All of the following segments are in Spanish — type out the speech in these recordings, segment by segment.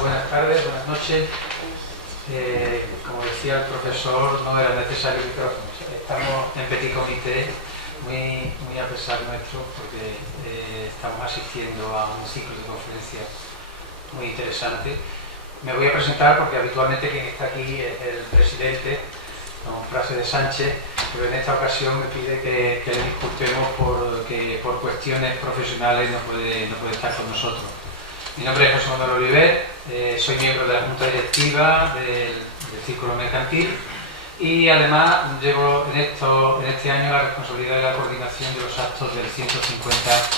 Buenas tardes, buenas noches. Como decía el profesor, no era necesario micrófonos. Estamos en petit comité, muy a pesar nuestro, porque estamos asistiendo a un ciclo de conferencias muy interesante. Me voy a presentar porque habitualmente quien está aquí es el presidente, don Plácido Sánchez, pero en esta ocasión me pide que le discutemos porque por cuestiones profesionales no puede estar con nosotros. Mi nombre es José Manuel Oliver, soy miembro de la Junta Directiva del Círculo Mercantil y además llevo en este año la responsabilidad de la coordinación de los actos del 150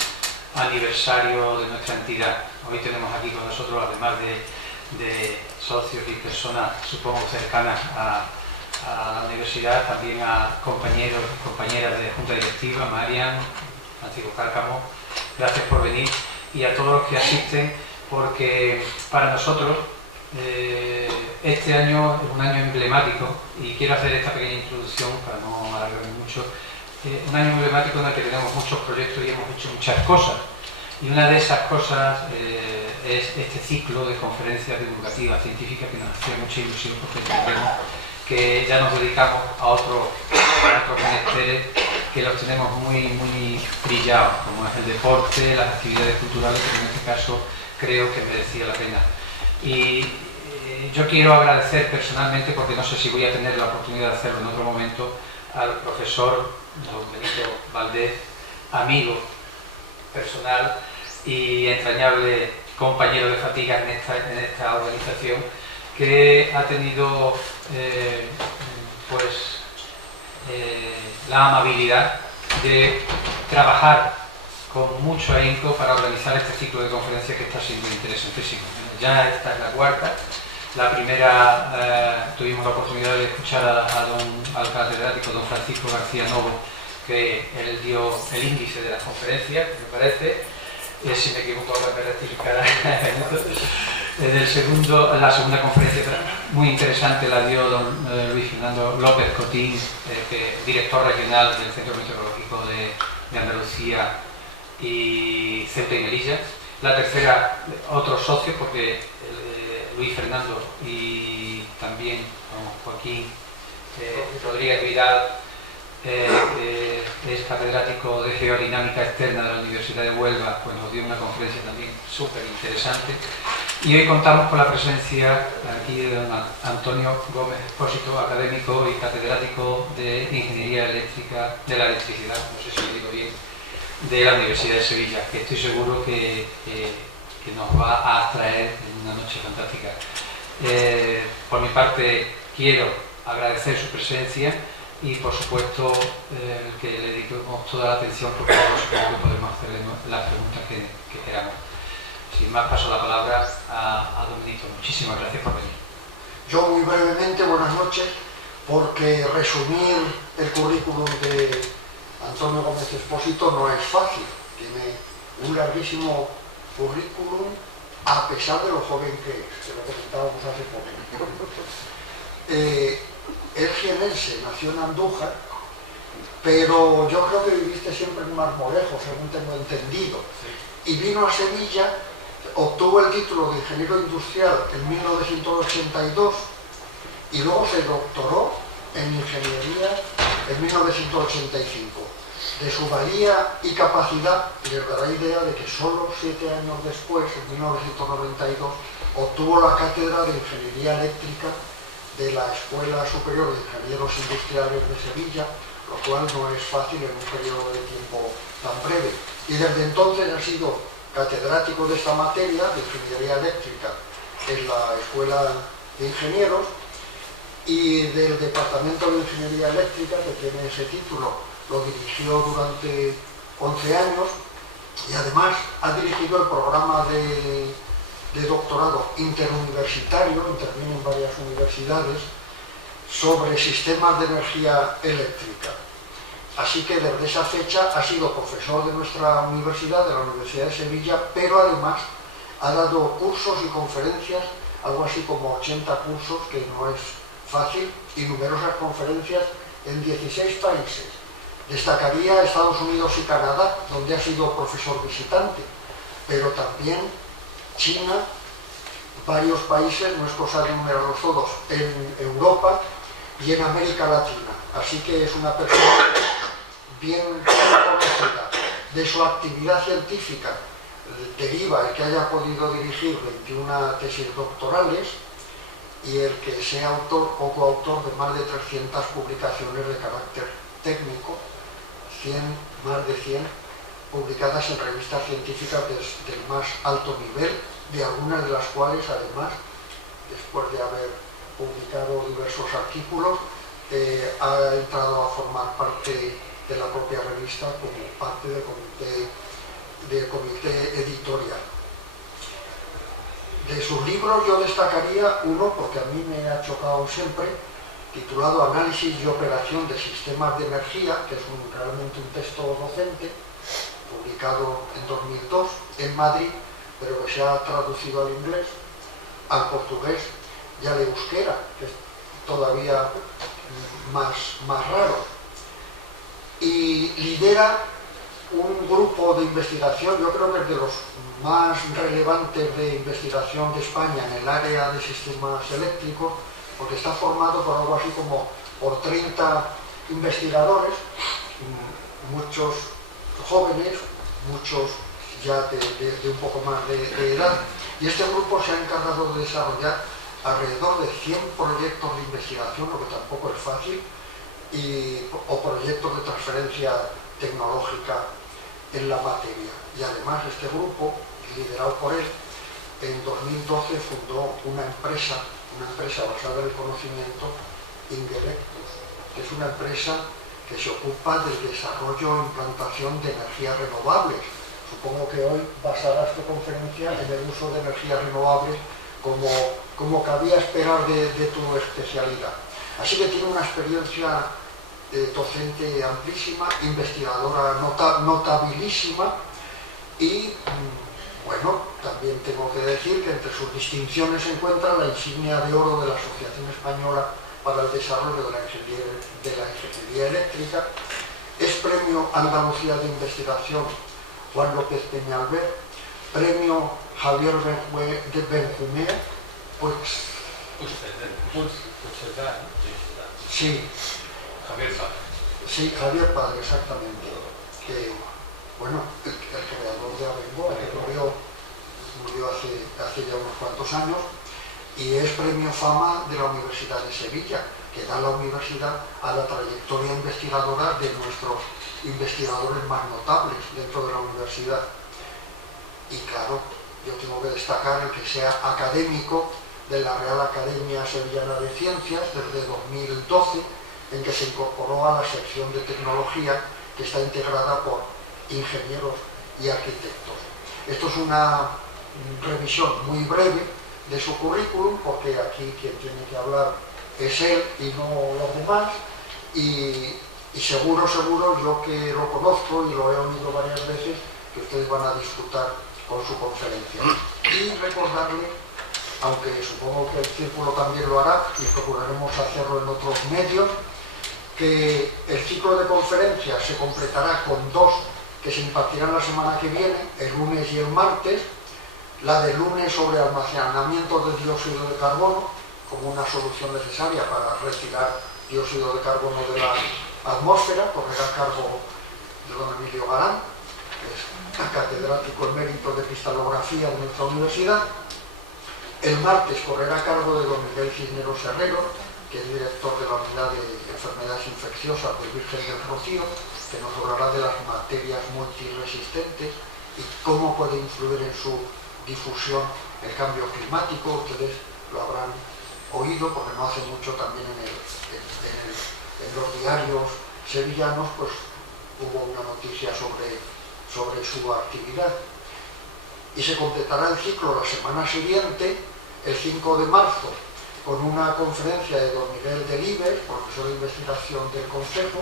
aniversario de nuestra entidad. Hoy tenemos aquí con nosotros, además de socios y personas, supongo, cercanas a la universidad, también a compañeros y compañeras de Junta Directiva, Marian, Francisco Cárcamo. Gracias por venir, y a todos los que asisten, porque para nosotros este año es un año emblemático, y quiero hacer esta pequeña introducción para no alargarme mucho. Un año emblemático en el que tenemos muchos proyectos y hemos hecho muchas cosas, y una de esas cosas es este ciclo de conferencias divulgativas científicas que nos hacía mucha ilusión, porque entendemos que ya nos dedicamos a otros menesteres que los tenemos muy brillados, como es el deporte, las actividades culturales, pero en este caso creo que merecía la pena. Y yo quiero agradecer personalmente, porque no sé si voy a tener la oportunidad de hacerlo en otro momento, al profesor don Benito Valdés, amigo personal y entrañable compañero de fatiga en esta organización, que ha tenido la amabilidad de trabajar con mucho ahínco para organizar este ciclo de conferencias que está siendo interesantísimo. Ya esta es la cuarta. La primera tuvimos la oportunidad de escuchar al catedrático don Francisco García Novo, que él dio el índice de las conferencias, me parece. Si me equivoco ahora me rectificará. La segunda conferencia muy interesante la dio don Luis Fernando López Cotín, director regional del Centro Meteorológico de Andalucía y Ceuta y Melilla. La tercera, otros socios, porque Luis Fernando y también don Joaquín Rodríguez Vidal, es catedrático de Geodinámica Externa de la Universidad de Huelva, pues nos dio una conferencia también súper interesante. Y hoy contamos con la presencia aquí de don Antonio Gómez Expósito, académico y catedrático de Ingeniería Eléctrica, de la Electricidad, no sé si lo digo bien, de la Universidad de Sevilla, que estoy seguro que nos va a atraer en una noche fantástica. Por mi parte, quiero agradecer su presencia y, por supuesto, que le dediquemos toda la atención, porque supongo que podemos hacerle las preguntas que queramos. Sin más, paso la palabra a don Benito. Muchísimas gracias por venir. Yo muy brevemente, buenas noches, porque resumir el currículum de Antonio Gómez Expósito no es fácil. Tiene un larguísimo currículum, a pesar de lo joven que es, que lo presentábamos hace poco. Es jienense, nació en Andújar, pero yo creo que viviste siempre en Marmolejo, según tengo entendido. Y vino a Sevilla, obtuvo el título de ingeniero industrial en 1982 y luego se doctoró en ingeniería en 1985. De su valía y capacidad les dará idea de que solo 7 años después, en 1992, obtuvo la cátedra de Ingeniería Eléctrica de la Escuela Superior de Ingenieros Industriales de Sevilla, lo cual no es fácil en un periodo de tiempo tan breve. Y desde entonces ha sido catedrático de esta materia, de Ingeniería Eléctrica, en la Escuela de Ingenieros, y del Departamento de Ingeniería Eléctrica, que tiene ese título, lo dirigió durante 11 años, y además ha dirigido el programa de doctorado interuniversitario, interviene en varias universidades, sobre sistemas de energía eléctrica. Así que desde esa fecha ha sido profesor de nuestra universidad, de la Universidad de Sevilla, pero además ha dado cursos y conferencias, algo así como 80 cursos, que no es fácil, y numerosas conferencias en 16 países. Destacaría Estados Unidos y Canadá, donde ha sido profesor visitante, pero también China, varios países, no es cosa de enumerarlos todos, en Europa y en América Latina. Así que es una persona bien conocida. De su actividad científica deriva el que haya podido dirigir 21 tesis doctorales y el que sea autor o coautor de más de 300 publicaciones de carácter técnico, más de 100 publicadas en revistas científicas del más alto nivel, de algunas de las cuales, además, después de haber publicado diversos artículos, ha entrado a formar parte de la propia revista como parte del comité editorial. De sus libros yo destacaría uno, porque a mí me ha chocado siempre, titulado Análisis y operación de sistemas de energía, que es realmente un texto docente, publicado en 2002 en Madrid, pero que se ha traducido al inglés, al portugués y al euskera, que es todavía más raro. Y lidera un grupo de investigación, yo creo que es de los más relevantes de investigación de España en el área de sistemas eléctricos, porque está formado por algo así como por 30 investigadores, muchos jóvenes, muchos ya de un poco más de edad, y este grupo se ha encargado de desarrollar alrededor de 100 proyectos de investigación, lo que tampoco es fácil, o proyectos de transferencia tecnológica en la materia. Y además este grupo, liderado por él, en 2012 fundó una empresa basada en el conocimiento, Ingelectus, que es una empresa que se ocupa del desarrollo e implantación de energías renovables. Supongo que hoy basarás tu conferencia en el uso de energías renovables como cabía esperar de tu especialidad. Así que tiene una experiencia docente amplísima, investigadora notabilísima y, bueno, también tengo que decir que entre sus distinciones se encuentra la insignia de oro de la Asociación Española para el Desarrollo de la Ingeniería Eléctrica, es Premio Andalucía de Investigación Juan López Peñalver, Premio Javier Benjumea, sí, Javier Padre, exactamente, que, bueno, el creador de Abengoa, que murió hace ya unos cuantos años, y es Premio Fama de la Universidad de Sevilla, que da la universidad a la trayectoria investigadora de nuestros investigadores más notables dentro de la universidad. Y claro, yo tengo que destacar el que sea académico de la Real Academia Sevillana de Ciencias desde 2012, en que se incorporó a la sección de tecnología que está integrada por ingenieros y arquitectos. Esto es una revisión muy breve de su currículum, porque aquí quien tiene que hablar es él y no los demás, y seguro yo que lo conozco y lo he oído varias veces, que ustedes van a disfrutar con su conferencia. Y recordarle, aunque supongo que el círculo también lo hará y procuraremos hacerlo en otros medios, que el ciclo de conferencias se completará con dos que se impartirán la semana que viene, el lunes y el martes. La del lunes sobre almacenamiento de dióxido de carbono como una solución necesaria para retirar dióxido de carbono de la atmósfera, correrá a cargo de don Emilio Galán, que es catedrático emérito de cristalografía de nuestra universidad. El martes correrá a cargo de don Miguel Cisneros Herrero, que es director de la unidad de enfermedades infecciosas del Virgen del Rocío, que nos hablará de las materias multiresistentes y cómo puede influir en su difusión el cambio climático. Ustedes lo habrán oído porque no hace mucho también en los diarios sevillanos pues hubo una noticia sobre su actividad. Y se completará el ciclo la semana siguiente, el 5 de marzo, con una conferencia de don Miguel Delibes, profesor de investigación del Consejo,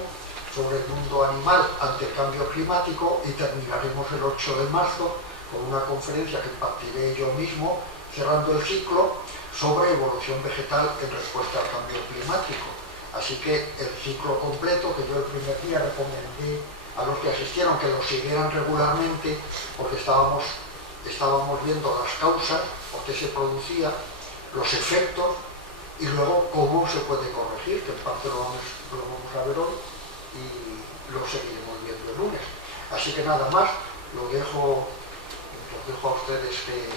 sobre el mundo animal ante el cambio climático, y terminaremos el 8 de marzo con una conferencia que impartiré yo mismo, cerrando el ciclo, sobre evolución vegetal en respuesta al cambio climático. Así que el ciclo completo, que yo el primer día recomendé a los que asistieron que lo siguieran regularmente, porque estábamos viendo las causas por qué se producía, los efectos y luego cómo se puede corregir, que en parte lo vamos a ver hoy y lo seguiremos viendo el lunes. Así que nada más, los dejo a ustedes que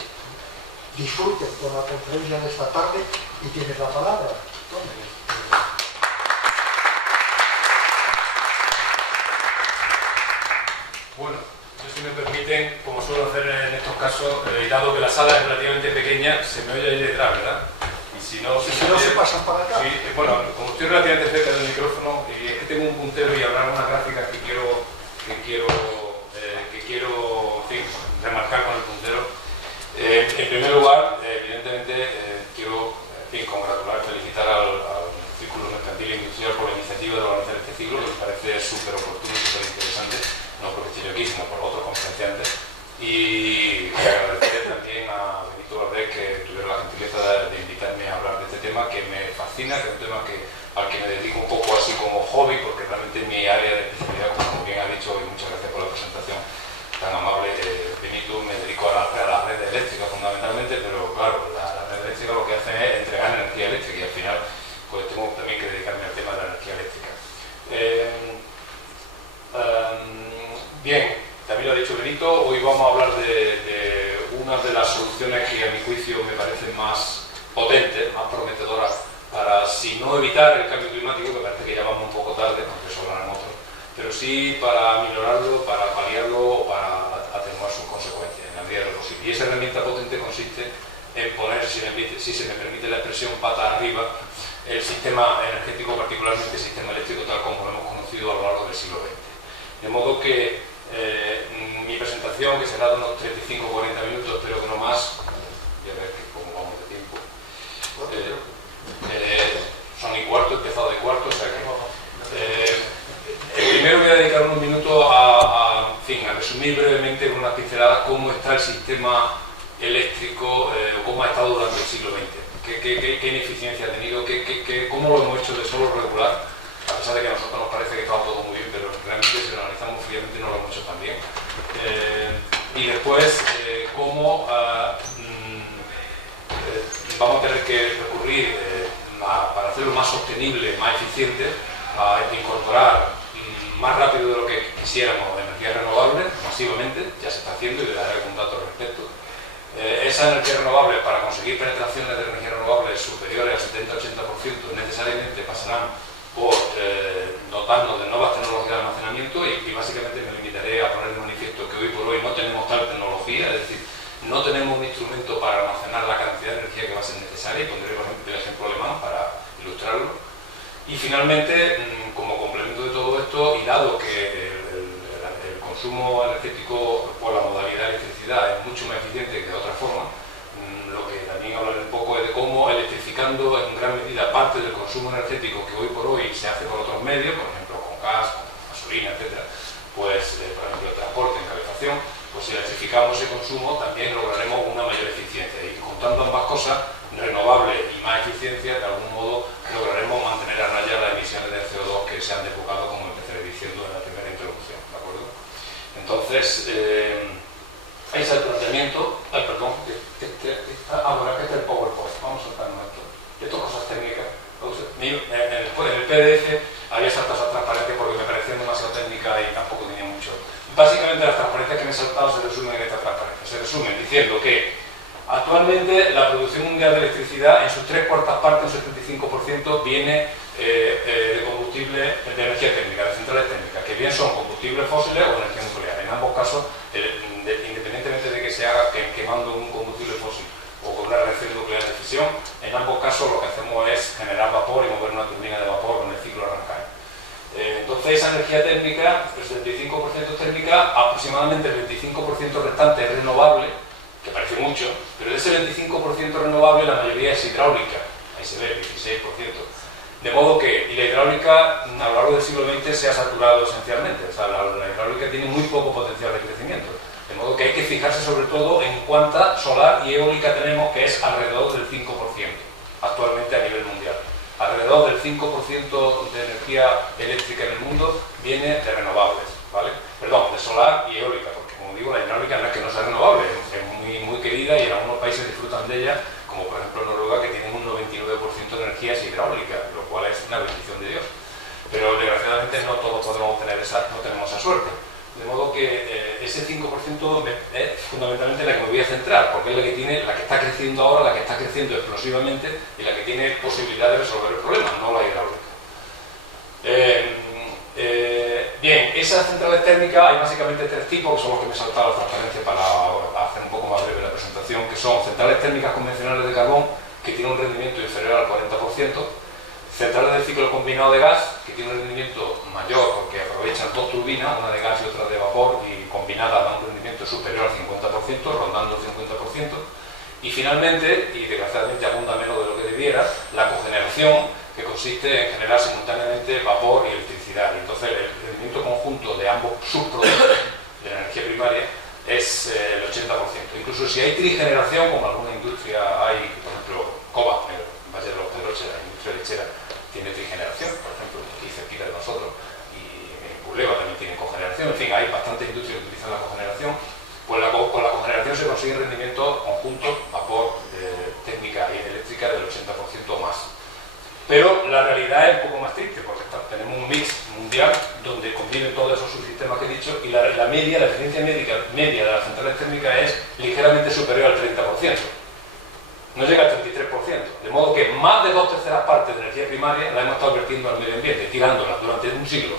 disfruten con la conferencia de esta tarde y tienes la palabra. Bueno, yo, si me permiten, como suelo hacer en estos casos, dado que la sala es relativamente pequeña, se me oye ahí detrás, ¿verdad? Y si no se pasan para acá. Sí, bueno, como estoy relativamente cerca del micrófono, y es que tengo un puntero y habrá unas gráficas que quiero en fin, remarcar con el puntero. En primer lugar, evidentemente, quiero felicitar al Círculo Mercantil e Industrial por la iniciativa de organizar este ciclo, que me parece súper oportuno y súper interesante, no porque esté yo aquí, sino por otros conferenciantes. Y agradecer también a Benito Valdés que tuviera la gentileza de invitarme a hablar de este tema, que me fascina, que es un tema al que me dedico un poco así como hobby, porque realmente mi área de especialidad, como bien ha dicho, y muchas gracias por la presentación tan amable, Benito, me dedico a la red eléctrica fundamentalmente, pero claro, la red eléctrica lo que hace es entregar energía eléctrica y al final pues tengo también que dedicarme al tema de la energía eléctrica. Bien, también lo ha dicho Benito, hoy vamos a hablar de una de las soluciones que a mi juicio me parecen más potentes, más prometedoras para, si no evitar el cambio climático, que parece que ya vamos un poco tarde, aunque eso hablarán otros, pero sí para minorarlo, para paliarlo o para atenuar sus consecuencias en la medida de lo posible. Y esa herramienta potente consiste en poner, si se me permite la expresión, pata arriba el sistema energético, particularmente el sistema eléctrico tal como lo hemos conocido a lo largo del siglo XX. De modo que mi presentación, que será de unos 35 o 40 minutos, espero que no más, voy a ver cómo vamos de tiempo. Son y cuarto, he empezado de cuarto, o sea que... primero voy a dedicar unos minutos a resumir brevemente con unas pinceladas cómo está el sistema eléctrico, cómo ha estado durante el siglo XX, qué ineficiencia ha tenido, cómo lo hemos hecho de solo regular, a pesar de que a nosotros nos parece que está todo muy bien, pero realmente si lo analizamos fríamente no lo hemos hecho tan bien. Y después cómo vamos a tener que recurrir para hacerlo más sostenible, más eficiente, a incorporar más rápido de lo que quisiéramos energías renovables, masivamente, ya se está haciendo y le daré algún dato al respecto. Esas energías renovables, para conseguir penetraciones de energías renovables superiores al 70-80%, necesariamente pasarán por dotarnos de nuevas tecnologías de almacenamiento y básicamente me limitaré a poner de manifiesto que hoy por hoy no tenemos tal tecnología, es decir, no tenemos un instrumento para almacenar la cantidad de energía que va a ser necesaria, y pondré por ejemplo el ejemplo alemán para ilustrarlo. Y finalmente, como complemento de todo esto, y dado que el consumo energético por la modalidad de electricidad es mucho más eficiente que de otra forma, lo que también hablaré un poco es de cómo, electrificando en gran medida parte del consumo energético que hoy por hoy se hace por otros medios, por ejemplo con gas, con gasolina, etc., pues por ejemplo el transporte en calefacción, pues si electrificamos ese consumo también lograremos una mayor eficiencia, y juntando ambas cosas, renovable y más eficiencia, de algún modo lograremos mantener a raya las emisiones de CO2 que se han desbocado, como empecé diciendo en la primera introducción, ¿de acuerdo? Entonces, ese es el planteamiento. Ay, perdón, ahora que este es el PowerPoint, vamos a saltarnos esto. Estas cosas técnicas, en el PDF había saltado esa transparencia porque me parecían demasiado técnicas y tampoco tenía mucho. Básicamente las transparencias que me he saltado se resumen en esta transparencia. Se resumen diciendo que actualmente la producción mundial de electricidad en sus 3/4 partes, un 75%, viene de combustible, de energía térmica, de centrales térmicas, que bien son combustibles fósiles o energía nuclear. En ambos casos, independientemente de que se haga quemando un combustible fósil o con una reacción nuclear de fisión, en ambos casos lo que hacemos es generar vapor y mover una turbina de vapor con el ciclo arrancar. Entonces esa energía térmica, el 75% térmica, aproximadamente el 25% restante es renovable, que parece mucho, pero de ese 25% renovable la mayoría es hidráulica, ahí se ve el 16%. De modo que, y la hidráulica a lo largo del siglo XX se ha saturado esencialmente, o sea, la hidráulica tiene muy poco potencial de crecimiento, de modo que hay que fijarse sobre todo en cuánta solar y eólica tenemos, que es alrededor del 5% actualmente a nivel mundial. Alrededor del 5% de energía eléctrica en el mundo viene de renovables, ¿vale? Perdón, de solar y eólica, porque como digo, la hidráulica no es que no sea renovable, es muy querida y en algunos países disfrutan saben de ella, como por ejemplo Noruega, que tienen un 99% de energías hidráulicas, lo cual es una bendición de Dios. Pero desgraciadamente no todos podemos tener no tenemos esa suerte. De modo que ese 5% es fundamentalmente la que me voy a centrar, porque es la que está creciendo ahora, la que está creciendo explosivamente y la que tiene posibilidad de resolver el problema, no la hidráulica. Bien, esas centrales térmicas hay básicamente tres tipos, que son los que me he saltado la transparencia para hacer un poco más breve la presentación, que son centrales térmicas convencionales de carbón, que tienen un rendimiento inferior al 40%, centrales de ciclo combinado de gas, que tienen un rendimiento mayor porque aprovechan dos turbinas, una de gas y otra de vapor, y combinadas dan un rendimiento superior al 50%, rondando el 50%. Y finalmente, y desgraciadamente abunda menos de lo que debiera, la cogeneración, que consiste en generar simultáneamente vapor y electricidad. Y entonces el rendimiento conjunto de ambos subproductos de la energía primaria es el 80%. Incluso si hay trigeneración, como alguna industria hay, por ejemplo, Cova, en Valle de los Pedroches, la industria lechera, tiene trigeneración, por ejemplo, aquí cerquita de nosotros, y en Culeva también tiene cogeneración. En fin, hay bastantes industrias que utilizan la cogeneración. Pues con la cogeneración se consigue rendimiento conjunto, vapor, técnica y eléctrica del 80% o más. Pero la realidad es un poco más triste, porque tenemos un mix mundial donde conviven todos esos subsistemas que he dicho, y la eficiencia media de las centrales térmicas es ligeramente superior al 30%. No llega al 33%. De modo que más de 2/3 partes de energía primaria la hemos estado vertiendo al medio ambiente, tirándola durante un siglo.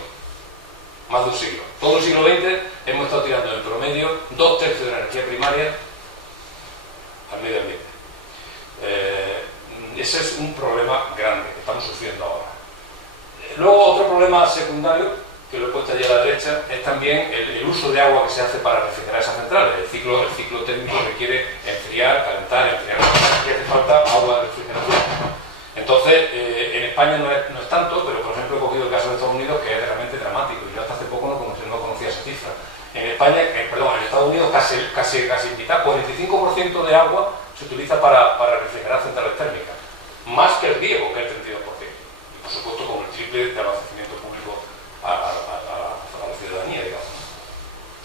Más de un siglo. Todo el siglo XX hemos estado tirando en promedio 2/3 de la energía primaria al medio ambiente. Ese es un problema grande que estamos sufriendo ahora. Luego, otro problema secundario, que lo he puesto allí a la derecha, es también el uso de agua que se hace para refrigerar esas centrales. El ciclo térmico requiere enfriar, calentar, enfriar. Aquí hace falta agua de refrigeración. Entonces, en España no es tanto, pero por ejemplo he cogido el caso de Estados Unidos, que es realmente dramático. Yo hasta hace poco no conocía esa cifra. En España, en Estados Unidos casi mitad, 45% de agua se utiliza para refrigerar centrales térmicas. Más que el riego, que es el 32%. Y por supuesto con el triple de abastecimiento público a la ciudadanía, digamos.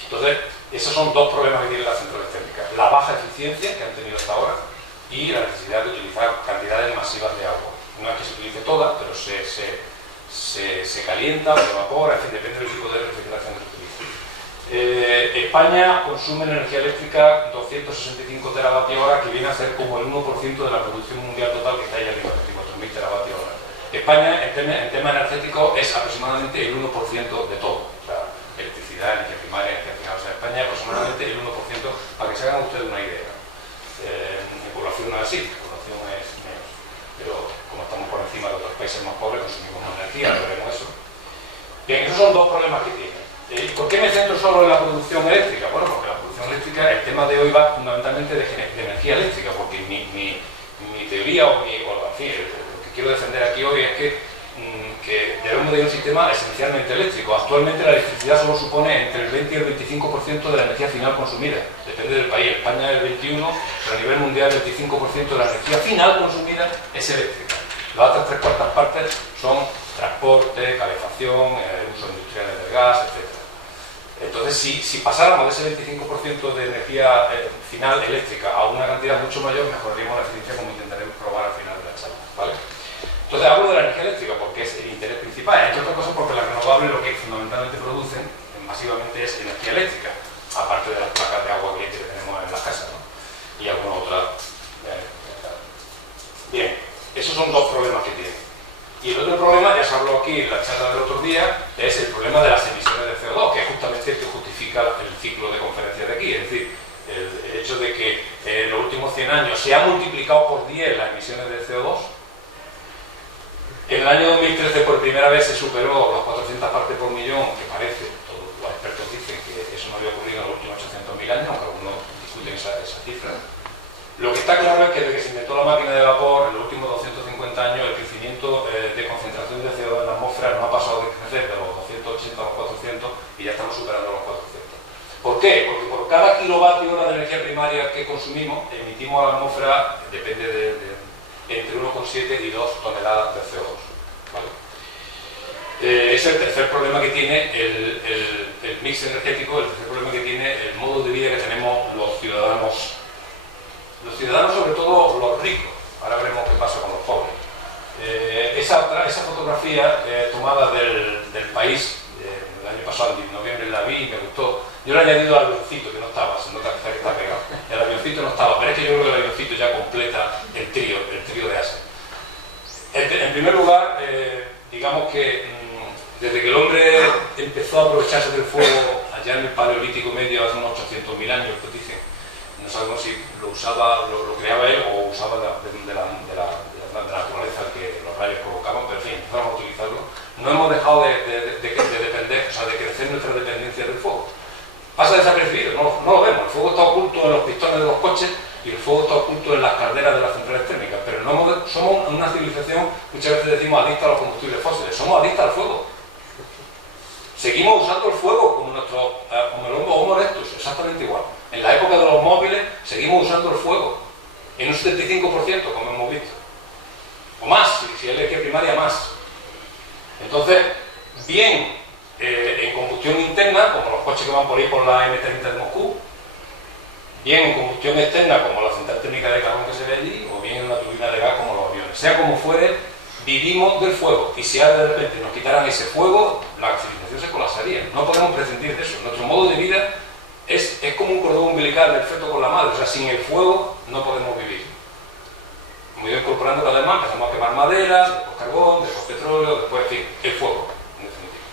Entonces, esos son dos problemas que tienen las centrales térmicas. La baja eficiencia que han tenido hasta ahora y la necesidad de utilizar cantidades masivas de agua. No es que se utilice toda, pero se calienta, se evapora, en fin, depende del tipo de refrigeración que se utilice. España consume energía eléctrica 265 teravatios-hora, que viene a ser como el 1% de la producción mundial total, que está ahí arriba, 24.000 teravatios-hora. España, en tema energético, es aproximadamente el 1% de todo. O sea, electricidad, energía primaria, energía final. O sea, España aproximadamente el 1%, para que se hagan ustedes una idea. En población no es así, en población es menos. Pero como estamos por encima de otros países más pobres, consumimos más energía, no veremos eso. Bien, esos son dos problemas que tienen. ¿Por qué me centro solo en la producción eléctrica? Bueno, porque la producción eléctrica, el tema de hoy va fundamentalmente de energía eléctrica, porque mi teoría en fin, lo que quiero defender aquí hoy es que debemos de ir a un sistema esencialmente eléctrico. Actualmente la electricidad solo supone entre el 20 y el 25% de la energía final consumida. Depende del país. España es el 21%, pero a nivel mundial el 25% de la energía final consumida es eléctrica. Las otras 3/4 partes son transporte, calefacción, uso industrial del gas, etc. Entonces, si pasáramos de ese 25% de energía final eléctrica a una cantidad mucho mayor, mejoraríamos la eficiencia, como intentaremos probar al final de la charla, ¿vale? Entonces, hablo de la energía eléctrica porque es el interés principal, entre otras cosas porque las renovables lo que fundamentalmente producen masivamente es energía eléctrica, aparte de las placas de agua caliente que tenemos en las casas, ¿no? Y alguna otra. Bien, esos son dos problemas que tienen. Y el otro problema, ya se habló aquí en la charla del otro día, es el problema de las emisiones de CO2, que es justamente el que justifica el ciclo de conferencias de aquí. Es decir, el hecho de que en los últimos 100 años se ha multiplicado por 10 las emisiones de CO2. En el año 2013 por primera vez se superó las 400 partes por millón, que parece, todos los expertos dicen que eso no había ocurrido en los últimos 800.000 años, aunque algunos discuten esa cifra. Lo que está claro es que desde que se inventó la máquina de vapor, en los últimos 250 años, el crecimiento de concentración de CO2 en la atmósfera no ha pasado de crecer de los 280 a los 400 y ya estamos superando los 400. ¿Por qué? Porque por cada kilovatio hora de energía primaria que consumimos, emitimos a la atmósfera, depende entre 1,7 y 2 toneladas de CO2. ¿Vale? Es el tercer problema que tiene el mix energético, el tercer problema que tiene el modo de vida que tenemos los ciudadanos Los ciudadanos, sobre todo los ricos. Ahora veremos qué pasa con los pobres. Esa fotografía tomada del País el año pasado, en noviembre, la vi y me gustó. Yo le he añadido al avioncito, que no estaba, se nota que está pegado. El avioncito no estaba, pero es que yo creo que el avioncito ya completa el trío de Asen. En primer lugar, digamos que desde que el hombre empezó a aprovecharse del fuego allá en el Paleolítico Medio hace unos 800.000 años, pues dicen, no sabemos si lo creaba él o usaba de la naturaleza que los rayos provocaban, pero en fin, empezamos a utilizarlo. No hemos dejado de depender, o sea, de crecer nuestra dependencia del fuego. Pasa desapercibido, no lo vemos. El fuego está oculto en los pistones de los coches y el fuego está oculto en las calderas de las centrales térmicas, pero somos una civilización, muchas veces decimos adicta a los combustibles fósiles, somos adictos al fuego. Seguimos usando el fuego como el Homo erectus, exactamente igual. En la época de los móviles seguimos usando el fuego, en un 75%, como hemos visto. O más, si es energía primaria, más. Entonces, bien en combustión interna, como los coches que van por ahí por la M30 de Moscú, bien en combustión externa, como la central térmica de carbón que se ve allí, o bien en una turbina de gas como los aviones. Sea como fuere, vivimos del fuego, y si ahora de repente nos quitaran ese fuego, la civilización se colapsaría. No podemos prescindir de eso. Nuestro modo de vida es como un cordón umbilical del feto con la madre, o sea, sin el fuego no podemos vivir. Hemos ido incorporando cada vez más, empezamos a quemar madera, después carbón, después petróleo, después, en fin, el fuego, en definitiva.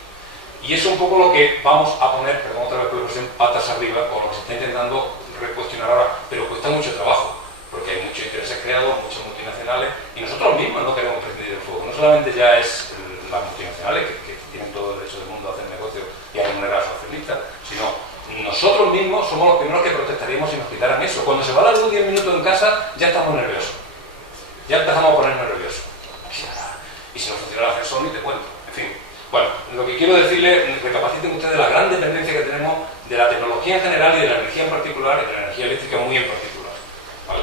Y eso es un poco lo que vamos a poner, perdón otra vez por la expresión, patas arriba, o lo que se está intentando recuestionar ahora, pero cuesta mucho trabajo, porque hay muchos intereses creados, muchas multinacionales, y nosotros mismos no queremos prescindir del fuego. No solamente ya es las multinacionales, que tienen todo el derecho del mundo a hacer negocios y a remunerar a los accionistas, sino nosotros mismos somos los primeros que protestaríamos si nos quitaran eso. Cuando se va a la luz 10 minutos en casa, ya estamos nerviosos. Ya empezamos a ponernos nerviosos. Y si no funciona el ascensor, ni te cuento. En fin. Bueno, lo que quiero decirles, recapaciten ustedes la gran dependencia que tenemos de la tecnología en general y de la energía en particular, y de la energía eléctrica muy en particular. ¿Vale?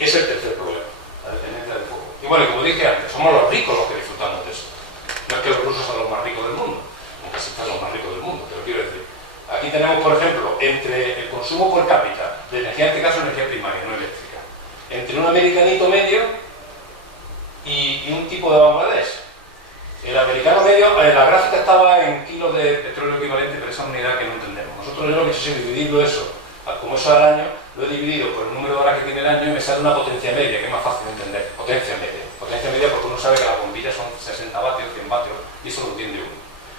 Es el tercer problema, la dependencia del fuego. Y bueno, como dije antes, somos los ricos los que disfrutamos de eso. No es que los rusos son los más ricos del mundo, aunque sí están los más ricos del mundo, te lo quiero decir. Aquí tenemos, por ejemplo, entre el consumo por cápita de energía, en este caso energía primaria, no eléctrica, entre un americanito medio y un tipo de Bangladesh. El americano medio, la gráfica estaba en kilos de petróleo equivalente, pero esa es una unidad que no entendemos. Nosotros yo lo que he hecho es dividirlo eso, como eso al año, lo he dividido por el número de horas que tiene el año y me sale una potencia media, que es más fácil de entender. Potencia media porque uno sabe que las bombillas son 60 vatios, 100 vatios, y eso lo entiende uno.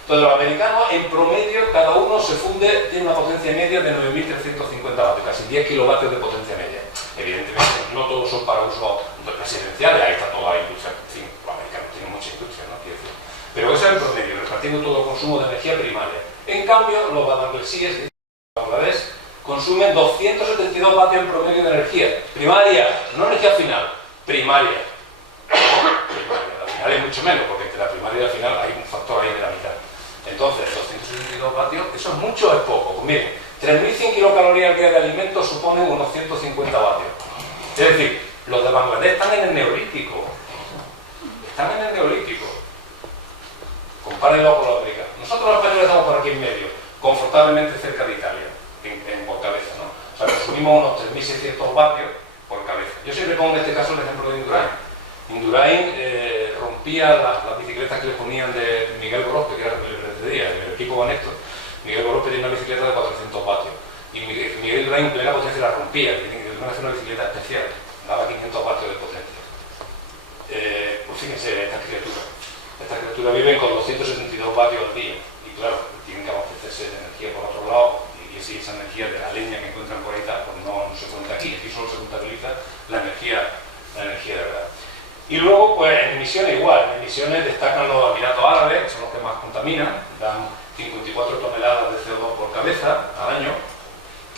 Entonces los americanos, en promedio, cada uno se funde, tiene una potencia media de 9.350 vatios, casi 10 kilovatios de potencia media. Evidentemente, no todos son para uso residencial, ahí está toda la industria. En fin, los americanos tienen mucha industria, ¿no? Quiero decir. Pero ese es el promedio, repartiendo todo el consumo de energía primaria. En cambio, los bangladesíes de Bangladesh consumen 272 vatios en promedio de energía primaria, no energía final, primaria. La final es mucho menos, porque entre la primaria y la final hay un factor ahí de la mitad. Entonces, 272 vatios, ¿eso es mucho o es poco? Pues miren, 3.100 kilocalorías al día de alimentos suponen unos 150 vatios. Es decir, los de Bangladesh están en el neolítico. Están en el neolítico. Compárenlo con los americanos. Nosotros los españoles estamos por aquí en medio, confortablemente cerca de Italia, por cabeza, ¿no? O sea, consumimos unos 3.600 vatios por cabeza. Yo siempre pongo en este caso el ejemplo de Indurain. Indurain rompía las bicicletas que le ponían de Miguel Gorospe, que era el equipo Banesto. Miguel Gorospe tenía una bicicleta de 400 vatios. Y Miguel Indurain en plena potencia la rompía, que tenía que hacer una bicicleta especial. Daba 500 vatios de potencia. Pues fíjense, estas criaturas viven con 272 vatios al día. Y claro, tienen que abastecerse de energía por otro lado. Y si esa energía de la leña que encuentran por ahí tal, pues no se cuenta aquí. Aquí solo se contabiliza la energía de verdad. Y luego, pues en emisiones igual. En emisiones destacan los Emiratos Árabes, que son los que más contaminan. Dan 54 toneladas de CO2 por cabeza al año.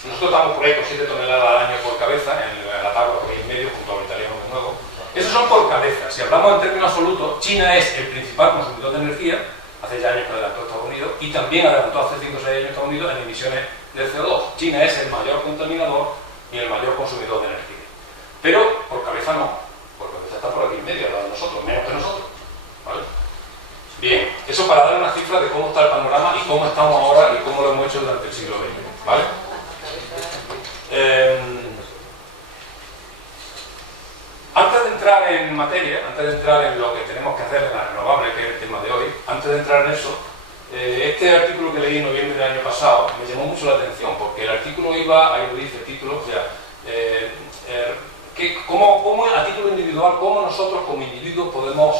Nosotros estamos por ahí con 7 toneladas al año por cabeza, en la tabla por ahí en medio, junto a los italianos de nuevo. Esos son por cabeza. Si hablamos en términos absolutos, China es el principal consumidor de energía, hace ya años que adelantó Estados Unidos, y también adelantó hace 5 o 6 años Estados Unidos en emisiones de CO2. China es el mayor contaminador y el mayor consumidor de energía. Pero por cabeza no, por cabeza está por aquí en medio, al lado de nosotros, menos que nosotros. ¿Vale? Bien, eso para dar una cifra de cómo está el panorama y cómo estamos ahora y cómo lo hemos hecho durante el siglo XX. ¿Vale? entrar en materia, antes de entrar en lo que tenemos que hacer en la renovable, que es el tema de hoy, antes de entrar en eso, este artículo que leí en noviembre del año pasado me llamó mucho la atención, porque el artículo iba, ahí lo dice el título, o sea, cómo a título individual, cómo nosotros como individuos podemos,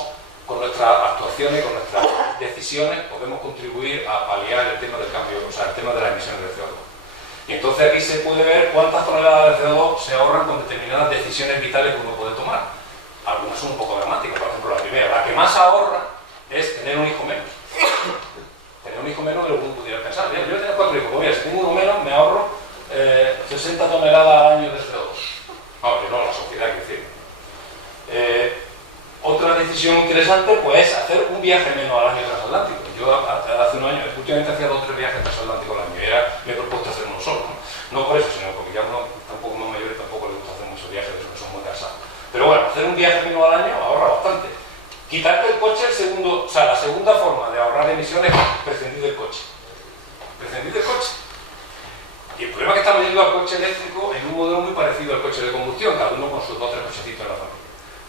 con nuestras actuaciones, con nuestras decisiones, podemos contribuir a paliar el tema del cambio, o sea, el tema de las emisiones de CO2. Y entonces aquí se puede ver cuántas toneladas de CO2 se ahorran con determinadas decisiones vitales que uno puede tomar. Algunas son un poco dramáticas, por ejemplo, la primera, la que más ahorra es tener un hijo menos. Tener un hijo menos de lo que uno pudiera pensar. Yo tengo 4 hijos, pues mira, si tengo uno menos me ahorro 60 toneladas al año de CO2. Vamos, yo no, la sociedad, quiero decir. Otra decisión interesante pues es hacer un viaje menos al año transatlántico. Yo hace un año, últimamente hacía 2 o 3 viajes transatlánticos al año y me he propuesto hacer uno solo. No por eso, sino porque ya uno está un poco más mayor y tampoco le gusta hacer muchos viajes, de esos que son muy cansados. Pero bueno, hacer un viaje menos al año ahorra bastante. Quitarte el coche, la segunda forma de ahorrar emisiones es prescindir del coche. Prescindir del coche. Y el problema es que estamos yendo al coche eléctrico en un modelo muy parecido al coche de combustión, cada uno con sus 2 o 3 cochecitos en la familia.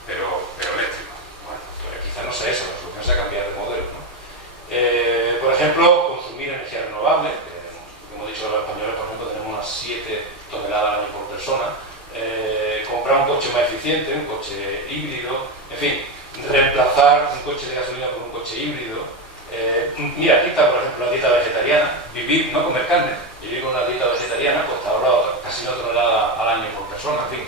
Pero eléctrico. Bueno, pues quizás no sea eso, la solución sea cambiar de modelo, ¿no? Por ejemplo, consumir energía renovable. Como he dicho, los españoles, por ejemplo, tenemos unas 7 toneladas al año por persona. Comprar un coche más eficiente, un coche híbrido, en fin, reemplazar un coche de gasolina por un coche híbrido. Mira, aquí está, por ejemplo, la dieta vegetariana. Vivir, no comer carne, vivir con una dieta vegetariana, pues te ahorra casi 1 tonelada al año por persona, en fin.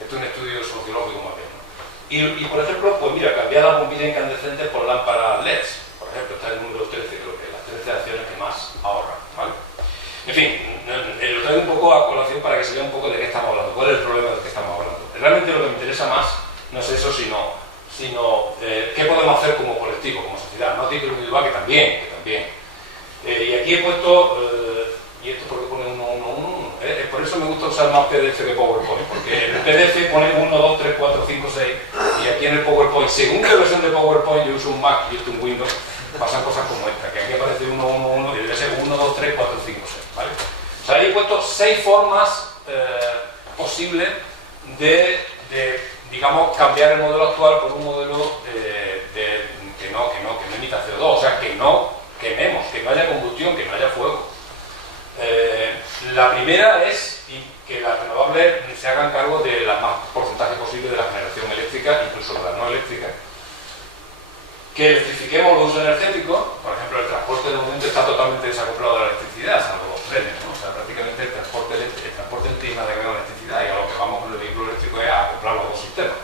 Esto es un estudio sociológico más bien, ¿no? Y por ejemplo, pues mira, cambiar las bombillas incandescentes por lámparas LEDs. Por ejemplo, está el número 13, creo que las 13 acciones que más ahorran, ¿vale? En fin, lo traigo un poco a colación para que se vea un poco de qué estamos hablando, cuál es el problema del que estamos hablando. Realmente lo que me interesa más no es eso, sino qué podemos hacer como colectivo, como sociedad, no a título individual, que también. Y aquí he puesto, y esto porque pone 1, 1, 1, por eso me gusta usar más PDF que PowerPoint, porque en el PDF pone 1, 2, 3, 4, 5, 6, y aquí en el PowerPoint, según qué versión de PowerPoint, yo uso un Mac y esto un Windows, pasan cosas como esta, que aquí aparece 1, 1, 1, y debe ser 1, 2, 3, 4, 5, 6, ¿vale? O sea, ahí he puesto 6 formas posibles de, digamos, cambiar el modelo actual por un modelo que no emita CO2, o sea, que no quememos, que no haya combustión, que no haya fuego. La primera es que las renovables se hagan cargo del más porcentaje posible de la generación eléctrica, incluso de la no eléctrica. Que electrifiquemos los usos energéticos. Por ejemplo, el transporte de momento está totalmente desacoplado de la electricidad, salvo los trenes, ¿no? O sea, prácticamente el transporte en sí tiene que ver con la electricidad, y a lo que vamos con el vehículo eléctrico es a acoplar los 2 sistemas.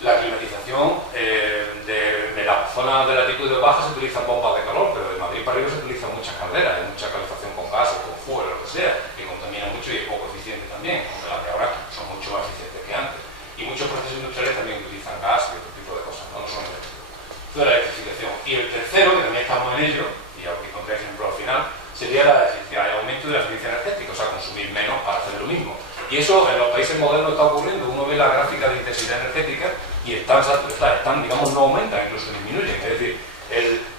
La climatización de las zonas de latitudes bajas se utilizan bombas de calor, pero de Madrid para arriba se utilizan muchas calderas, hay mucha calefacción con gas o con fuel o lo que sea, que contamina mucho y es poco eficiente también, aunque las de ahora son mucho más eficientes que antes. Y muchos procesos industriales también utilizan gas y otro tipo de cosas, no son eléctricos. Esto es la electrificación. Y el tercero, que también estamos en ello, y aunque pondré ejemplo al final, sería el aumento de la eficiencia energética, o sea, consumir menos para hacer lo mismo. Y eso en los países modernos está ocurriendo. Uno ve la gráfica de intensidad energética y están, digamos, no aumentan, incluso disminuyen. Es decir,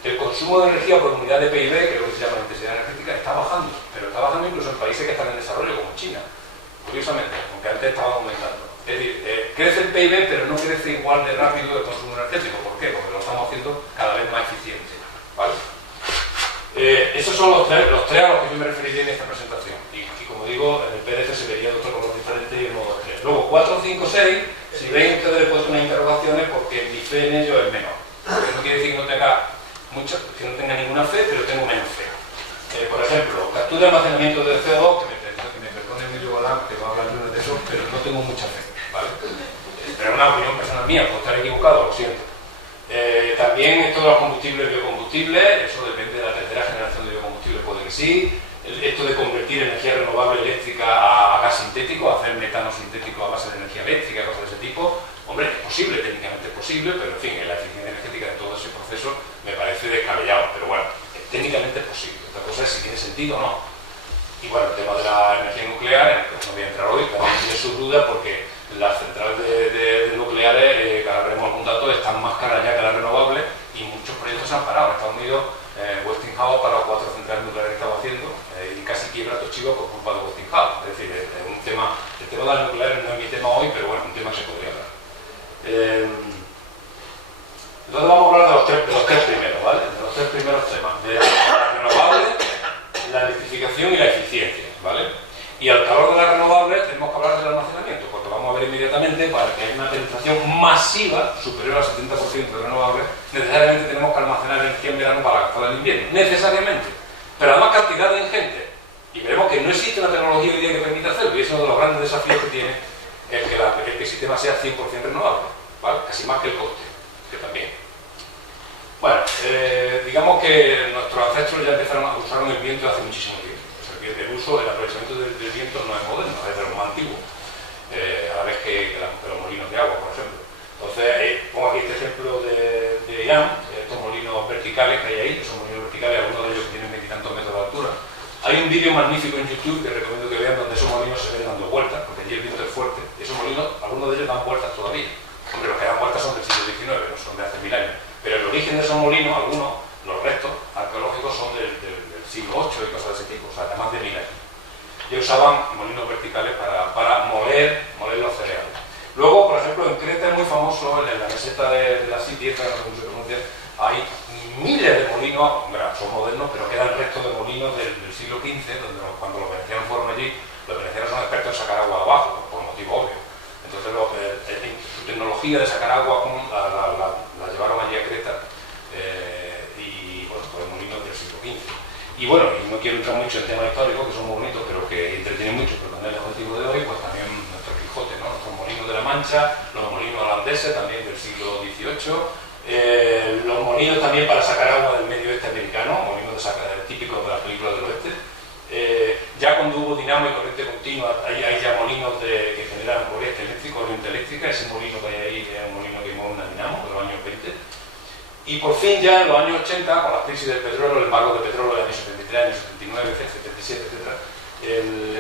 el consumo de energía por unidad de PIB, que es lo que se llama la intensidad energética, está bajando. Pero está bajando incluso en países que están en desarrollo, como China. Curiosamente, aunque antes estaba aumentando. Es decir, crece el PIB, pero no crece igual de rápido el consumo energético. ¿Por qué? Porque lo estamos haciendo cada vez más eficiente, ¿vale? Esos son los tres a los que yo me referiría en esta presentación. Y como digo, en el PDF se vería de otro color diferente y el modo 3. Luego, 4, 5, 6, si ven ustedes he puesto unas interrogaciones porque mi fe en ello es menor. Eso no quiere decir que no tenga ninguna fe, pero tengo menos fe. Por ejemplo, captura y almacenamiento de CO2, que me perdone Emilio Galán, que va a hablar de eso, pero no tengo mucha fe, ¿vale? Pero es una opinión personal mía, puedo estar equivocado, lo siento. También esto de los combustibles y biocombustibles, eso depende de la tercera generación de biocombustibles, puede que sí. Esto de convertir energía renovable eléctrica a gas sintético, hacer metano sintético a base de energía eléctrica, cosas de ese tipo, hombre, es posible, técnicamente es posible, pero en fin, en la eficiencia energética de todo ese proceso me parece descabellado, pero bueno, técnicamente es posible. Otra cosa es si tiene sentido o no. Y bueno, el tema de la energía nuclear, en el que no voy a entrar hoy, también tiene sus dudas porque las centrales de nucleares, que ahora veremos algún dato, están más caras ya que las renovables y muchos proyectos se han parado. En Estados Unidos, Westinghouse ha parado 4 centrales nucleares que estaba haciendo y casi quiebra Toshiba por culpa de Westinghouse. Es decir, es un tema, el tema de las nucleares no es mi tema hoy, pero bueno, es un tema que se podría hablar. mover inmediatamente, para que haya una penetración masiva superior al 70% de renovables, necesariamente tenemos que almacenar energía en verano para gastarla en invierno, necesariamente, pero además cantidad ingente. Y veremos que no existe una tecnología hoy día que permita hacerlo, y es uno de los grandes desafíos que tiene el que el sistema sea 100% renovable, ¿vale? Casi más que el coste, que también. Bueno, digamos que nuestros ancestros ya empezaron a usar el viento hace muchísimo tiempo. El aprovechamiento del viento no es moderno, es de lo más antiguo, a la vez que los molinos de agua, por ejemplo. Entonces, pongo aquí este ejemplo de Irán, estos molinos verticales que hay ahí, que son molinos verticales, algunos de ellos tienen 20 y tantos metros de altura. Hay un vídeo magnífico en YouTube que recomiendo que vean, donde esos molinos se ven dando vueltas, porque allí el viento es fuerte, y esos molinos, algunos de ellos dan vueltas todavía. Hombre, los que dan vueltas son del siglo XIX, no son de hace 1000 años. Pero el origen de esos molinos, algunos, los restos arqueológicos, son del siglo VIII y cosas de ese tipo, o sea, de más de 1000 años. Y usaban molinos verticales para moler los cereales. Luego, por ejemplo, en Creta es muy famoso, en la meseta de la City, esta no sé cómo se pronuncia, hay miles de molinos, son modernos, pero quedan restos de molinos del siglo XV, donde cuando los venecianos fueron allí, los venecianos son expertos en sacar agua de abajo, por motivo obvio. Entonces, su tecnología de sacar agua la llevaron allí a Creta, y bueno, pues molinos del siglo XV. Y bueno, y no quiero entrar mucho en temas históricos, que son muy bonitos, pero que entretienen mucho, pero no es el objetivo de hoy, pues también nuestro Quijote, ¿no? Nuestros molinos de la Mancha, los molinos holandeses, también del siglo XVIII, los molinos también para sacar agua del medio oeste americano, molinos típicos de las películas del oeste. Ya cuando hubo dinamo y corriente continua, hay ya molinos que generan corriente eléctrica, ese molino que hay ahí es un molino que mueve una dinamo, de los años 20. Y por fin ya en los años 80, con la crisis del petróleo, el embargo de petróleo de años 73, años 79, 77, etc.,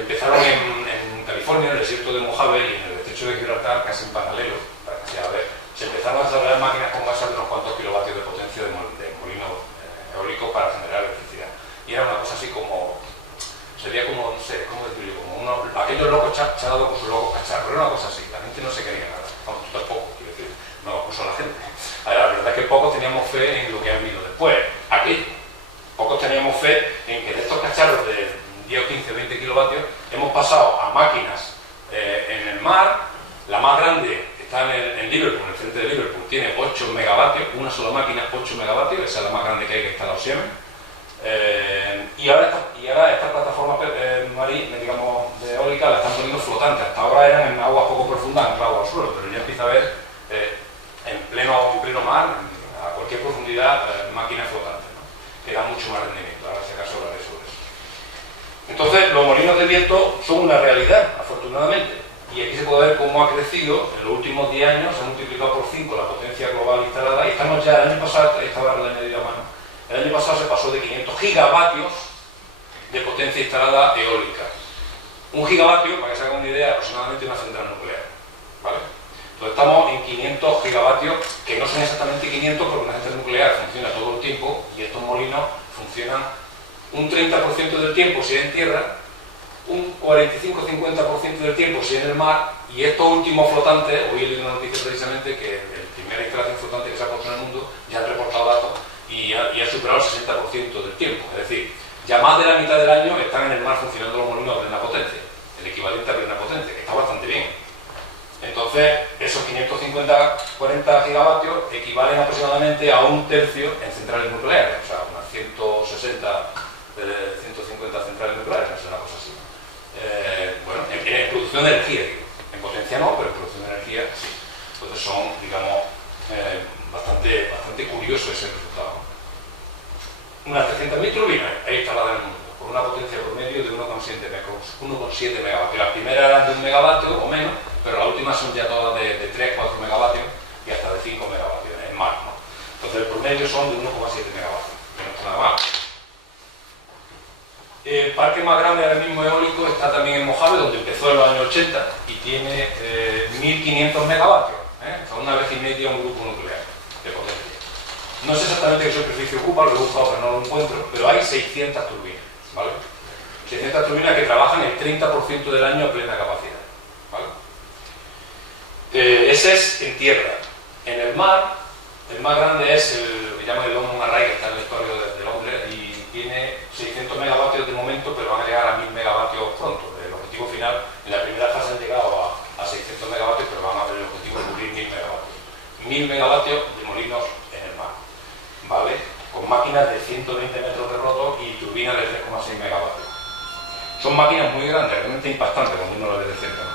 empezaron en California, en el desierto de Mojave y en el estrecho de Gibraltar, casi en paralelo, para que sea a ver, se empezaron a desarrollar máquinas con gas de unos cuantos kilovatios de potencia de molinos eólicos para generar electricidad. Y era una cosa así como, sería como, no sé, ¿cómo decirlo? Como aquellos locos chalados con sus locos cacharros, era una cosa así, la gente no se quería nada, vamos, tú tampoco, quiero decir, no acuso a la gente. La verdad es que pocos teníamos fe en lo que ha venido después. Aquí, pocos teníamos fe en que de estos cacharros de 10, 15, 20 kilovatios hemos pasado a máquinas en el mar. La más grande está en Liverpool, en el frente de Liverpool, tiene 8 megavatios, una sola máquina, 8 megavatios, esa es la más grande que hay, que está en la Ocean. Y ahora estas plataformas digamos, de eólica la están poniendo flotantes. Hasta ahora eran en aguas poco profundas, ancladas al suelo, pero ya empieza a haber en pleno mar, a cualquier profundidad, máquinas flotantes, ¿no? Que dan mucho más rendimiento. Ahora, si acaso, hablaré sobre eso. Entonces, los molinos de viento son una realidad, afortunadamente. Y aquí se puede ver cómo ha crecido. En los últimos 10 años se ha multiplicado por 5 la potencia global instalada. Y estamos ya, el año pasado, estaba la añadida a mano, el año pasado se pasó de 500 gigavatios de potencia instalada eólica. Un gigavatio, para que se hagan una idea, aproximadamente una central nuclear, ¿vale? Entonces estamos en 500 gigavatios, que no son exactamente 500 porque una central nuclear funciona todo el tiempo y estos molinos funcionan un 30% del tiempo si es en tierra, un 45-50% del tiempo si es en el mar, y estos últimos flotantes, hoy he leído una noticia precisamente que la primera instalación flotante que se ha puesto en el mundo ya ha reportado datos y ha superado el 60% del tiempo, es decir, ya más de la mitad del año están en el mar funcionando los molinos a plena potencia, el equivalente a plena potencia, que está bastante bien. Entonces, esos 540 gigavatios equivalen aproximadamente a un tercio en centrales nucleares, o sea, unas 160, 150 centrales nucleares, no sé, una cosa así. Bueno, en producción de energía, digo. En potencia no, pero en producción de energía sí. Entonces son, digamos, bastante curioso ese resultado. Unas 300.000 turbinas hay instaladas en el mundo, con una potencia promedio de 1,7 megavatios. Las primeras eran de 1 megavatio o menos, pero las últimas son ya todas de 3, 4 megavatios y hasta de 5 megavatios en mar, ¿no? Entonces el promedio son de 1,7 megavatios, que no está nada mal. El parque más grande ahora mismo eólico está también en Mojave, donde empezó en los años 80 y tiene 1.500 megavatios, o sea, una vez y media un grupo nuclear de potencia. No sé exactamente qué superficie ocupa, lo he buscado pero no lo encuentro, pero hay 600 turbinas, ¿vale? 600 turbinas que trabajan el 30% del año a plena capacidad, ¿vale? Ese es en tierra. En el mar, el más grande es lo que llaman el London Array, que está en el estuario de Londres, y tiene 600 megavatios de momento, pero van a llegar a 1000 megavatios pronto. El objetivo final, en la primera fase han llegado a 600 megavatios, pero van a tener el objetivo de cubrir 1000 megavatios. 1000 megavatios de molinos en el mar, ¿vale? Con máquinas de 120 metros de rotor y turbinas de 3,6 megavatios. Son máquinas muy grandes, realmente impactantes cuando uno las ve de cerca, ¿no?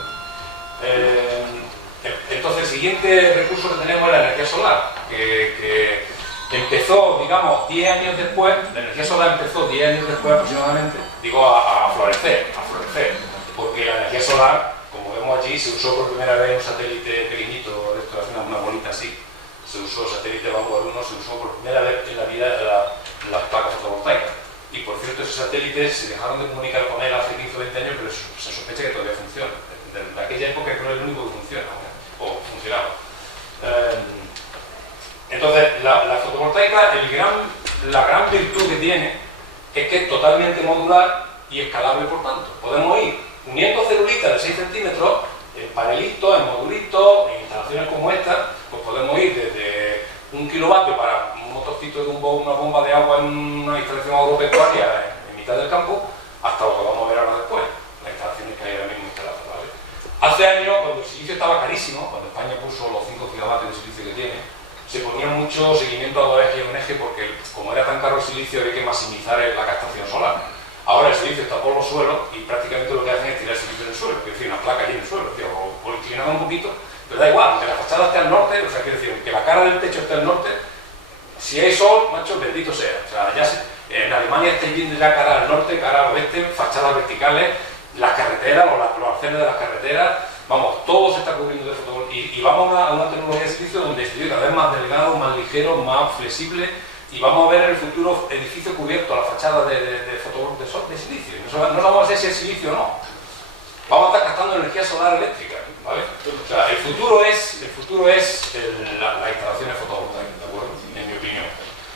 Entonces, el siguiente recurso que tenemos es la energía solar, que empezó, digamos, 10 años después. La energía solar empezó 10 años después aproximadamente, digo, a florecer, porque la energía solar, como vemos allí, se usó por primera vez un satélite pequeñito, esto es una bolita así, se usó el satélite Vanguard 1, se usó por primera vez en la vida las placas fotovoltaicas. Y por cierto, esos satélites se dejaron de comunicar con él hace 15 o 20 años, pero se sospecha que todavía funciona. De aquella época creo que es el único que funciona, o funcionaba. Entonces, la fotovoltaica, la gran virtud que tiene es que es totalmente modular y escalable, por tanto. Podemos ir uniendo celulitas de 6 centímetros en panelitos, en modulitos, en instalaciones como esta, pues podemos ir desde 1 kilovatio para un motorcito de una bomba de agua en una instalación agropecuaria en mitad del campo, hasta lo que vamos a ver ahora después, las instalaciones que hay ahora mismo instaladas, ¿vale? Hace años, cuando el silicio estaba carísimo, cuando España puso los 5 gigavatios de silicio que tiene, se ponía mucho seguimiento a 2 ejes y un eje, porque como era tan caro el silicio había que maximizar la captación solar. Ahora el silicio está por los suelos y prácticamente lo que hacen es tirar el silicio en el suelo, es decir, una placa allí en el suelo, o inclinada un poquito, pero da igual, aunque la fachada esté al norte, o sea, quiero decir, que la cara del techo esté al norte, si hay sol, macho, bendito sea. O sea, en Alemania estáis viendo ya cara al norte, cara al oeste, fachadas verticales, las carreteras, los arcenes de las carreteras, vamos, todo se está cubriendo de fotovoltaica. Y vamos a una tecnología de silicio donde es cada vez más delgado, más ligero, más flexible, y vamos a ver en el futuro edificios cubiertos a la fachada de silicio. No vamos a ver si es silicio o no. Vamos a estar gastando energía solar eléctrica, ¿vale? O sea, el futuro es las instalaciones fotovoltaicas, ¿de acuerdo? En mi opinión.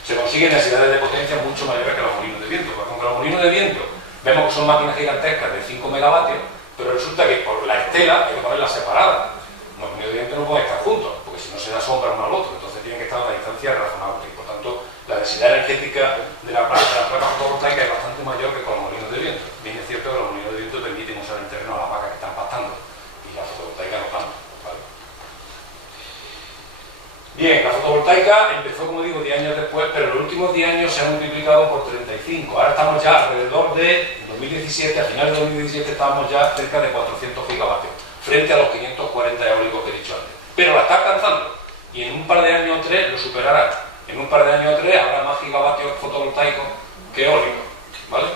Se consiguen necesidades de potencia mucho mayores que los molinos de viento. Porque con los molinos de viento vemos que son máquinas gigantescas de 5 megavatios, pero resulta que por la estela hay que ponerlas separadas. Los molinos de viento no pueden estar juntos, porque si no se da sombra uno al otro, entonces tienen que estar a una distancia razonable. Y por tanto, la densidad energética de la placa fotovoltaica es bastante mayor que con los molinos de viento. Bien es cierto que los molinos de viento permiten usar el terreno a las vacas que están pastando, y la fotovoltaica no tanto, ¿vale? Bien, la fotovoltaica empezó, como digo, 10 años después, pero en los últimos 10 años se ha multiplicado por 35. Ahora estamos ya alrededor de 2017, a finales de 2017 estábamos ya cerca de 400 gigavatios, frente a los 540 eólicos que he dicho antes. Pero la está alcanzando, y en un par de años o 3 lo superará. En un par de años o 3 habrá más gigavatios fotovoltaicos que eólicos, ¿vale?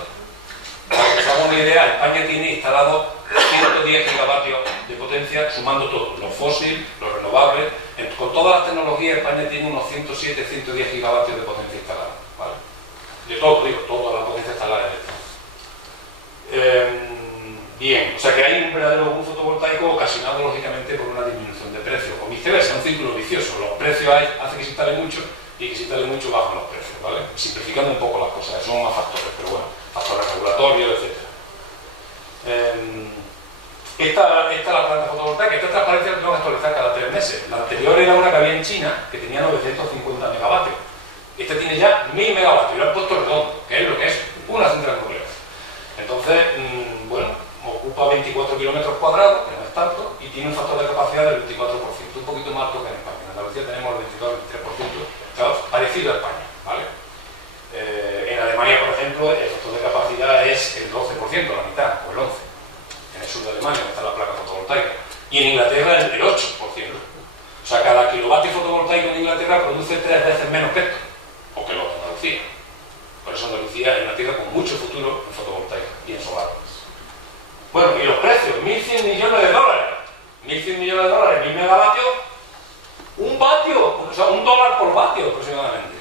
Para que se haga una idea, España tiene instalado 110 gigavatios de potencia, sumando todo, los fósiles, los renovables. Con todas las tecnologías, España tiene unos 107, 110 gigavatios de potencia instalada, ¿vale? De todo, digo, toda la potencia instalada eléctrica. Bien, o sea que hay un verdadero boom fotovoltaico ocasionado, lógicamente, por una disminución de precios. O viceversa, un círculo vicioso. Los precios hacen que se instale mucho, y que se instale mucho bajan los precios, ¿vale? Simplificando un poco las cosas, son más factores, pero bueno, factores regulatorios, etc. Esta es la planta fotovoltaica. Esta transparencia la tengo que actualizar cada 3 meses. La anterior era una que había en China, que tenía 950 megavatios. Esta tiene ya 1000 megavatios, y lo han puesto redondo, que es lo que es una central nuclear. Entonces, bueno, ocupa 24 kilómetros cuadrados, que no es tanto, y tiene un factor de capacidad del 24%, un poquito más alto que en España. En Andalucía tenemos el 22-23%, claro, parecido a España, ¿vale? En Alemania, por ejemplo, el factor de capacidad es el 12%, la mitad, o el 11%. En el sur de Alemania, donde está la placa fotovoltaica. Y en Inglaterra el 8%. O sea, cada kilovatio fotovoltaico en Inglaterra produce 3 veces menos que esto, o que lo de Andalucía. Por eso Andalucía es una tierra con mucho futuro en fotovoltaica y en solar. Bueno, y los precios, 1.100 millones de dólares. 1.100 millones de dólares, 1.000 megavatios, un vatio, o sea, $1 por vatio aproximadamente.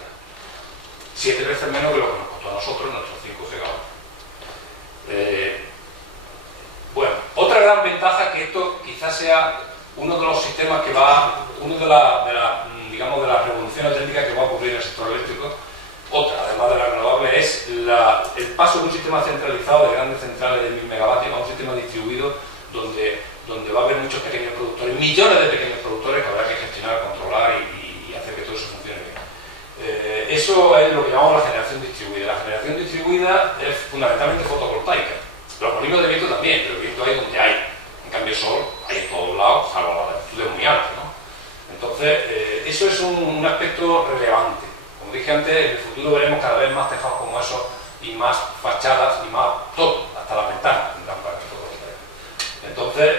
7 veces menos que lo que nos costó a nosotros nuestros 5 gigavatios. Bueno, otra gran ventaja es que esto quizás sea uno de los sistemas que va, digamos, de las revoluciones técnicas que va a ocurrir en el sector eléctrico. Otra, además de la renovable, es el paso de un sistema centralizado de grandes centrales de 1000 megavatios a un sistema distribuido donde va a haber muchos pequeños productores, millones de pequeños productores que habrá que gestionar, controlar y hacer que todo eso funcione bien. Eso es lo que llamamos la generación distribuida. La generación distribuida es fundamentalmente fotovoltaica. Los molinos de viento también, pero el viento hay donde hay. En cambio, sol hay en todos lados Entonces, eso es un aspecto relevante. Como dije antes, en el futuro veremos cada vez más tejados como esos y más fachadas y más todo, hasta las ventanas tendrán paneles fotovoltaicos. Entonces,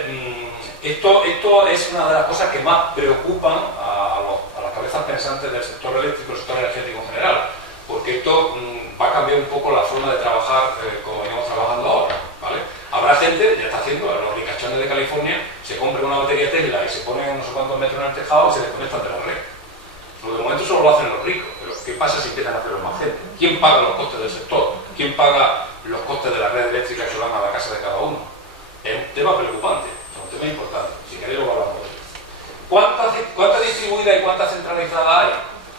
esto es una de las cosas que más preocupan a las cabezas pensantes del sector eléctrico, del sector energético en general, porque esto va a cambiar un poco la forma de trabajar como venimos trabajando ahora, ¿vale? Habrá gente, ya está haciendo, los ricachones de California, se compran una batería Tesla y se ponen no sé cuántos metros en el tejado y se desconectan de la red. Pero de momento solo lo hacen los ricos, pero ¿qué pasa si empiezan a hacerlo más gente? ¿Quién paga los costes del sector? ¿Quién paga los costes de la red eléctrica que van a la casa de cada uno? Es un tema preocupante, es un tema importante. Si queréis luego hablamos de eso. ¿Cuánta distribuida y cuánta centralizada hay?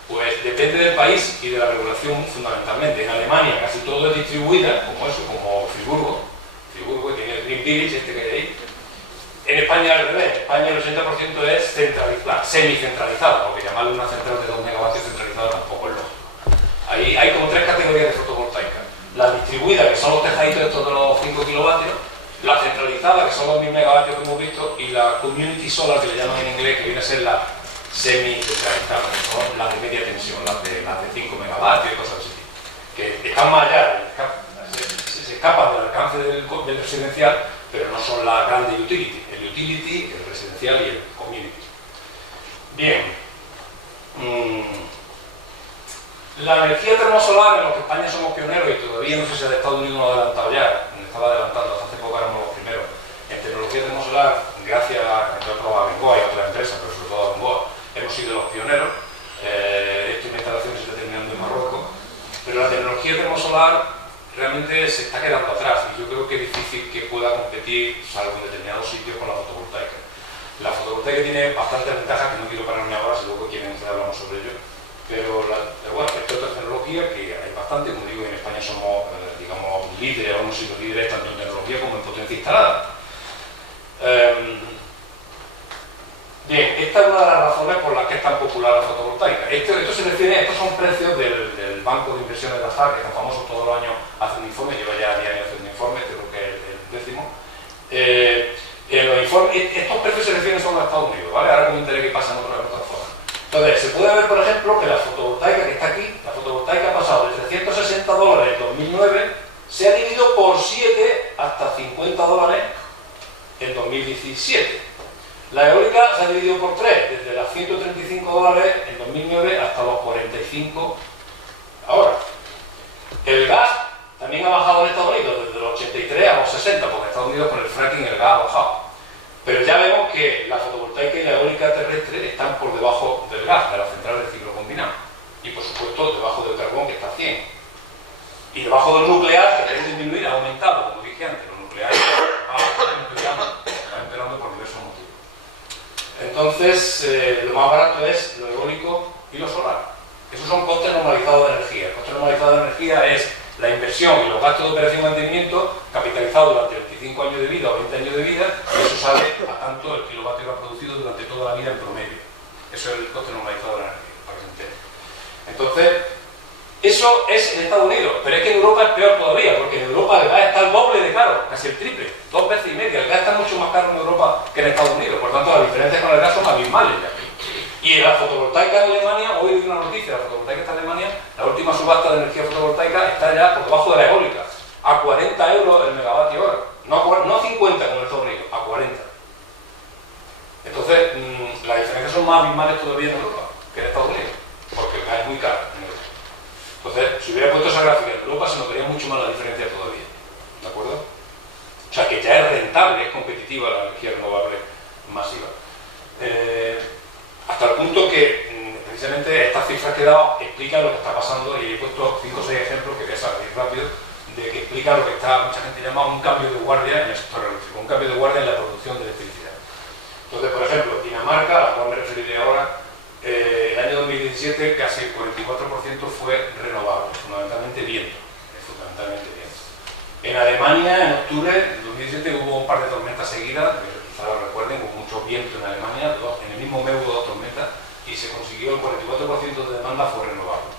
Pues depende del país y de la regulación fundamentalmente. En Alemania casi todo es distribuida, como eso, como Friburgo, que tiene el Green Village, este que hay ahí. En España al revés, en España el 80% es centralizada, semicentralizada, porque llamarle una central de 2 megavatios centralizada tampoco es lógico. Ahí hay como 3 categorías de fotovoltaica. La distribuida, que son los tejaditos estos de los 5 kilovatios, la centralizada, que son los 1000 megavatios que hemos visto, y la community solar, que le llaman en inglés, que viene a ser la semi-centralizada, que son las de media tensión, las de 5 megavatios y cosas así, que están más allá, se escapan del alcance del residencial, pero no son la grande utility, el utility, el residencial y el community. Bien, la energía termosolar, en lo que España somos pioneros, y todavía no sé si de Estados Unidos no ha adelantado ya, estaba adelantando, hasta hace poco éramos los primeros, en tecnología termosolar, gracias entre otros a Bengoa y a otras empresas, pero sobre todo a Bengoa, hemos sido los pioneros. Esto es una instalación que se está terminando en Marruecos, pero la tecnología termosolar realmente se está quedando atrás y yo creo que es difícil que pueda competir, salvo en determinados sitios, con la fotovoltaica. La fotovoltaica tiene bastantes ventajas que no quiero pararme ahora, si luego quieren entrar hablamos sobre ello, pero bueno, esta otra tecnología que hay bastante, como digo, en España somos, digamos, líderes, o no sé, líderes tanto en tecnología como en potencia instalada. Bien, esta es una de las razones por las que es tan popular la fotovoltaica. Estos son precios del Banco de Inversiones de Azar, que tan famoso todos los años hace un informe, lleva ya 10 años haciendo un informe, creo que es el 10º. Estos precios se refieren solo a Estados Unidos, ¿vale? Ahora comentaré qué pasa en otras zonas. Entonces, se puede ver, por ejemplo, que la fotovoltaica que está aquí, la fotovoltaica ha pasado de $360 en 2009, se ha dividido por 7 hasta $50 en 2017. La eólica se ha dividido por 3, desde los $135 en 2009 hasta los 45 ahora. El gas también ha bajado en Estados Unidos, desde los 83 a los 60, porque en Estados Unidos con el fracking el gas ha bajado. Pero ya vemos que la fotovoltaica y la eólica terrestre están por debajo del gas, de la central de ciclo combinado. Y por supuesto debajo del carbón, que está a 100. Y debajo del nuclear, que debe disminuir, ha aumentado, como dije antes. Los nucleares van empeorando por diversos motivos. Entonces, lo más barato es lo eólico y lo solar. Esos son costes normalizados de energía. El coste normalizado de energía es la inversión y los gastos de operación y mantenimiento capitalizados durante 25 años de vida o 20 años de vida, y eso sale a tanto el kilovatio que ha producido durante toda la vida en promedio. Eso es el coste normalizado de la energía, para que se entienda. Entonces, eso es en Estados Unidos, pero es que en Europa es peor todavía, porque en Europa el gas está el doble de caro, casi el triple, 2 veces y media. El gas está mucho más caro en Europa que en Estados Unidos, por tanto las diferencias con el gas son abismales ya. Y en la fotovoltaica en Alemania, hoy vi una noticia, la fotovoltaica está en Alemania, la última subasta de energía fotovoltaica está ya por debajo de la eólica, a 40 euros el megavatio hora, no 50 como en Estados Unidos, a 40. Entonces, las diferencias son más abismales todavía en Europa que en Estados Unidos, porque el gas es muy caro en Europa. Entonces, si hubiera puesto esa gráfica en Europa, se notaría mucho más la diferencia todavía, ¿de acuerdo? O sea, que ya es rentable, es competitiva la energía renovable masiva. Hasta el punto que precisamente estas cifras que he dado explican lo que está pasando, y he puesto 5 o 6 ejemplos que voy a salir rápido, de que explican lo que mucha gente llama un cambio de guardia en el sector eléctrico, un cambio de guardia en la producción de electricidad. Entonces, por ejemplo, Dinamarca, a la cual me referiré ahora, el año 2017 casi el 44% fue renovable, fundamentalmente viento. En Alemania, en octubre de 2017 hubo un par de tormentas seguidas, quizá lo recuerden, hubo mucho viento en Alemania, en el mismo mes hubo 2 tormentas y se consiguió el 44% de demanda fue renovable.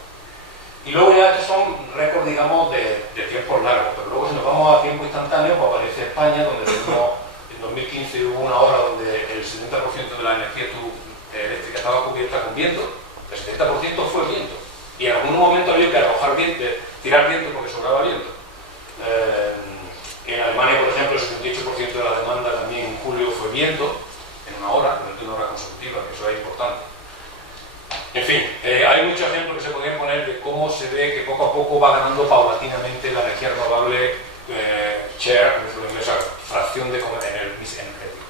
Y luego ya estos son récords, digamos, de tiempos largos, pero luego si nos vamos a tiempo instantáneo, pues aparece España, donde tenemos, en 2015 hubo una hora donde el 70% de la energía eléctrica estaba cubierta con viento, el 70% fue viento. Y en algún momento había que arrojar viento, tirar viento porque sobraba viento. En Alemania, por ejemplo, el 78% de la demanda también en julio fue viento, en una hora, durante una hora consecutiva, que eso es importante. En fin, hay muchos ejemplos que se podrían poner de cómo se ve que poco a poco va ganando paulatinamente la energía renovable share, en esa fracción de en el mix energético.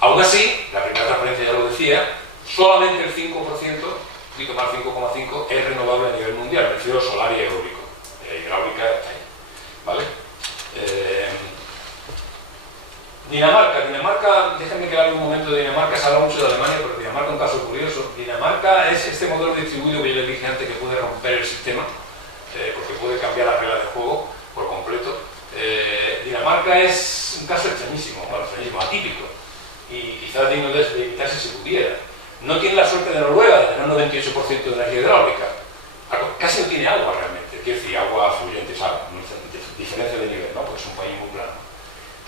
Aún así, la primera transparencia ya lo decía, solamente el 5%, un poquito más 5,5%, es renovable a nivel mundial, me refiero solar y eólico. Hidráulica está ahí, ¿vale? Dinamarca, déjenme que hable un momento de Dinamarca, se habla mucho de Alemania, pero Dinamarca es un caso curioso. Dinamarca es este modelo distribuido que yo les dije antes que puede romper el sistema, porque puede cambiar las reglas de juego por completo. Dinamarca es un caso extrañísimo, bueno, extrañísimo, atípico, y quizás digno de evitarse si pudiera. No tiene la suerte de Noruega de tener un 98% de energía hidráulica, casi no tiene agua realmente, quiero decir, agua fluyente, ¿sabes? Diferencia de nivel, ¿no? Porque es un país muy plano.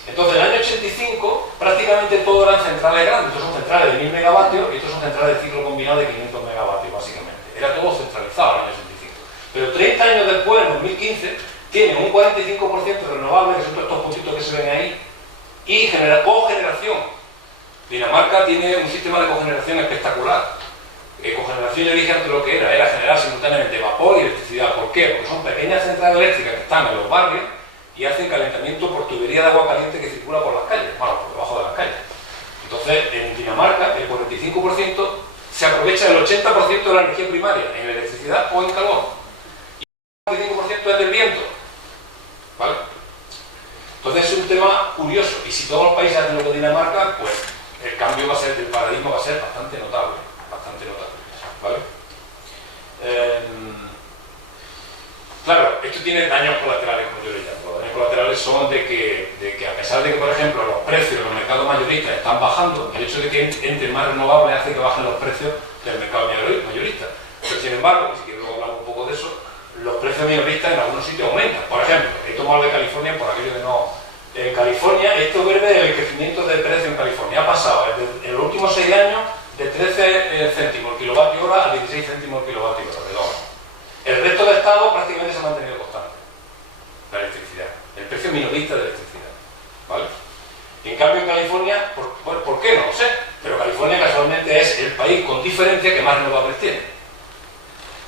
Entonces, en el año 85, prácticamente todo eran centrales grandes. Estos son centrales de 1000 megavatios y estos son centrales de ciclo combinado de 500 megavatios, básicamente. Era todo centralizado en el año 85. Pero 30 años después, en 2015, tienen un 45% renovable, que son todos estos puntitos que se ven ahí, y cogeneración. Dinamarca tiene un sistema de cogeneración espectacular. Cogeneración, yo dije antes lo que era generar simultáneamente vapor y electricidad. ¿Por qué? Porque son pequeñas centrales eléctricas que están en los barrios y hacen calentamiento por tubería de agua caliente que circula por las calles, bueno, por debajo de las calles. Entonces, en Dinamarca, el 45% se aprovecha del 80% de la energía primaria, en electricidad o en calor. Y el 45% es del viento. ¿Vale? Entonces es un tema curioso, y si todos los países hacen lo que Dinamarca, pues el cambio va a ser, el paradigma va a ser bastante notable, ¿vale? Claro, esto tiene daños colaterales, como yo le llamo. Los daños colaterales son de que a pesar de que, por ejemplo, los precios de los mercados mayoristas están bajando, el hecho de que entre más renovables hace que bajen los precios del mercado mayorista. Pero, sin embargo, si quiero luego hablar un poco de eso, los precios minoristas en algunos sitios aumentan. Por ejemplo, he tomado de California por aquello de no... En California, esto verde del crecimiento del precio en California ha pasado en los últimos 6 años de 13 céntimos el kilovatio hora a 16 céntimos el kilovatio hora de dólar. El resto del estado prácticamente se ha mantenido constante, la electricidad, el precio minorista de electricidad, ¿vale? Y en cambio en California, ¿por qué? No lo sé, pero California casualmente es el país con diferencia que más renovables tiene.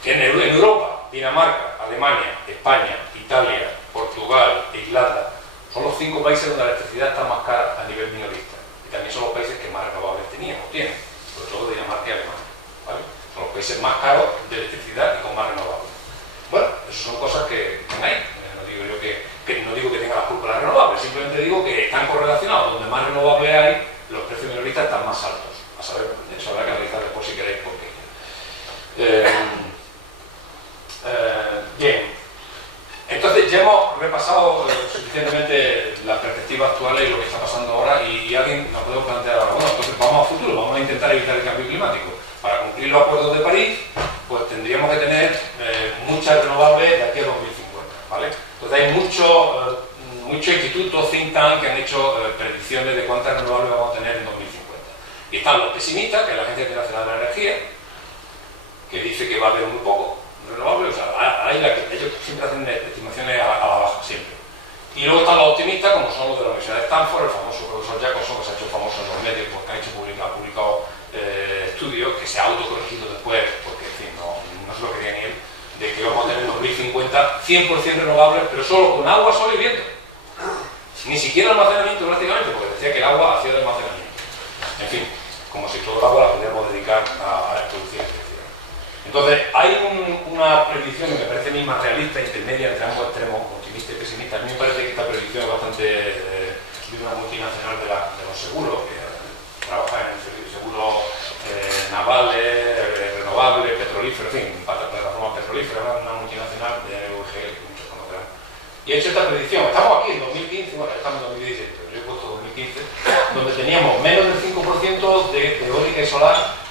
En Europa, Dinamarca, Alemania, España, Italia, Portugal e Irlanda son los 5 países donde la electricidad está más cara a nivel minorista, y también son los países que más renovables tienen, sobre todo Dinamarca y Alemania, ¿vale? Son los países más caros de electricidad y con más renovables. Bueno, esas son cosas que están ahí. No digo yo no digo que tenga la culpa las renovables, simplemente digo que están correlacionados. Donde más renovables hay, los precios minoristas están más altos. A saber, eso habrá que analizar después si queréis por qué. Bien. Entonces ya hemos repasado suficientemente las perspectivas actuales y lo que está pasando ahora, y alguien nos puede plantear ahora, bueno, entonces vamos a futuro, vamos a intentar evitar el cambio climático. Para cumplir los acuerdos de París, pues tendríamos que tener muchas renovables de aquí a 2050, ¿vale? Entonces hay muchos institutos, think tank, que han hecho predicciones de cuántas renovables vamos a tener en 2050. Y están los pesimistas, que es la Agencia Internacional de la Energía, que dice que va a haber muy poco renovable, o sea, ellos siempre hacen estimaciones a la baja, siempre. Y luego están los optimistas, como son los de la Universidad de Stanford, el famoso profesor Jacobson, que se ha hecho famoso en los medios porque ha publicado estudios que se ha autocorregido después, porque en fin, no es lo que tiene él, de que vamos a tener en 2050 100% renovables, pero solo con agua, sol y viento. Ni siquiera almacenamiento prácticamente, porque decía que el agua hacía de almacenamiento. En fin, como si todo el agua la pudiéramos dedicar a producir electricidad. Entonces, hay una predicción que me parece a mí más realista, intermedia entre ambos extremos, optimista y pesimista. A mí me parece que esta predicción es bastante de una multinacional de los seguros, que trabaja en seguros navales, renovables, petrolíferos, en fin, plataformas petrolíferas, una multinacional de UGL, que muchos conocerán. Y he hecho esta predicción. Estamos aquí en 2015, bueno, estamos en 2017, pero yo he puesto 2015, donde teníamos menos del 5% de eólica y solar,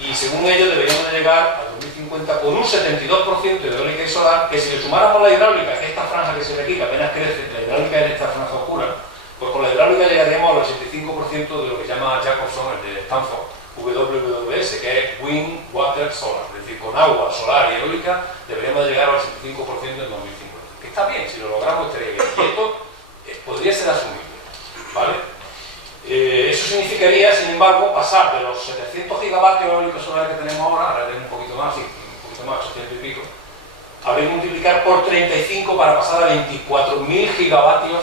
y según ellos deberíamos llegar a 2050 con un 72% de eólica y solar, que si le sumáramos la hidráulica, que esta franja que se ve aquí, que apenas crece, la hidráulica es esta franja oscura, Pues con la hidráulica llegaríamos al 85% de lo que se llama Jacobson, el de Stanford, WWS, que es Wind, Water, Solar. Es decir, con agua, solar y eólica deberíamos llegar al 85% en 2050. Que está bien, si lo logramos estaría bien. Y esto podría ser asumible, ¿vale? Eso significaría, sin embargo, pasar de los 700 gigavatios eólicos solares que tenemos ahora tenemos un poquito más, sí, un poquito más, 800 y pico, habría que multiplicar por 35 para pasar a 24.000 gigavatios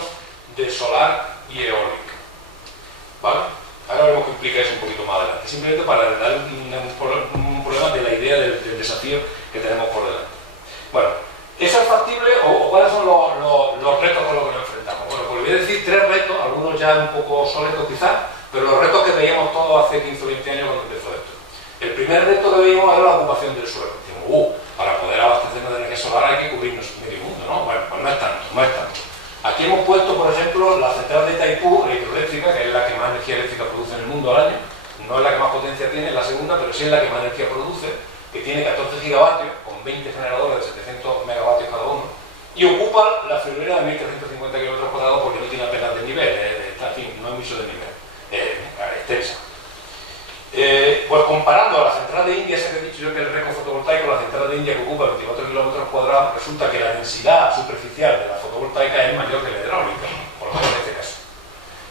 de solar y eólica, ¿vale? Ahora veremos qué implica eso un poquito más adelante, simplemente para dar un problema de la idea del desafío que tenemos por delante. Bueno, ¿eso es factible o cuáles son los retos con los que nos enfrentamos? Bueno, pues voy a decir 3 retos, algunos ya un poco soletos quizás, pero los retos que veíamos todos hace 15 o 20 años cuando empezó esto. El primer reto que veíamos era la ocupación del suelo. Decimos, para poder abastecernos de energía solar hay que cubrirnos medio mundo, ¿no? Bueno, pues no es tanto, no es tanto. Aquí hemos puesto, por ejemplo, la central de Itaipú, la hidroeléctrica, que es la que más energía eléctrica produce en el mundo al año. No es la que más potencia tiene, es la segunda, pero sí es la que más energía produce, que tiene 14 gigavatios, con 20 generadores de 700 megavatios cada uno, y ocupa la friolera de 1.350 kilómetros cuadrados porque no tiene apenas desnivel, está, en fin, no hay mucho desnivel, extensa. Pues comparando a la central de India, esa que he dicho yo que es el récord fotovoltaico, la central de India que ocupa 24 kilómetros cuadrados, resulta que la densidad superficial de la fotovoltaica es mayor que la hidráulica, por lo menos en este caso.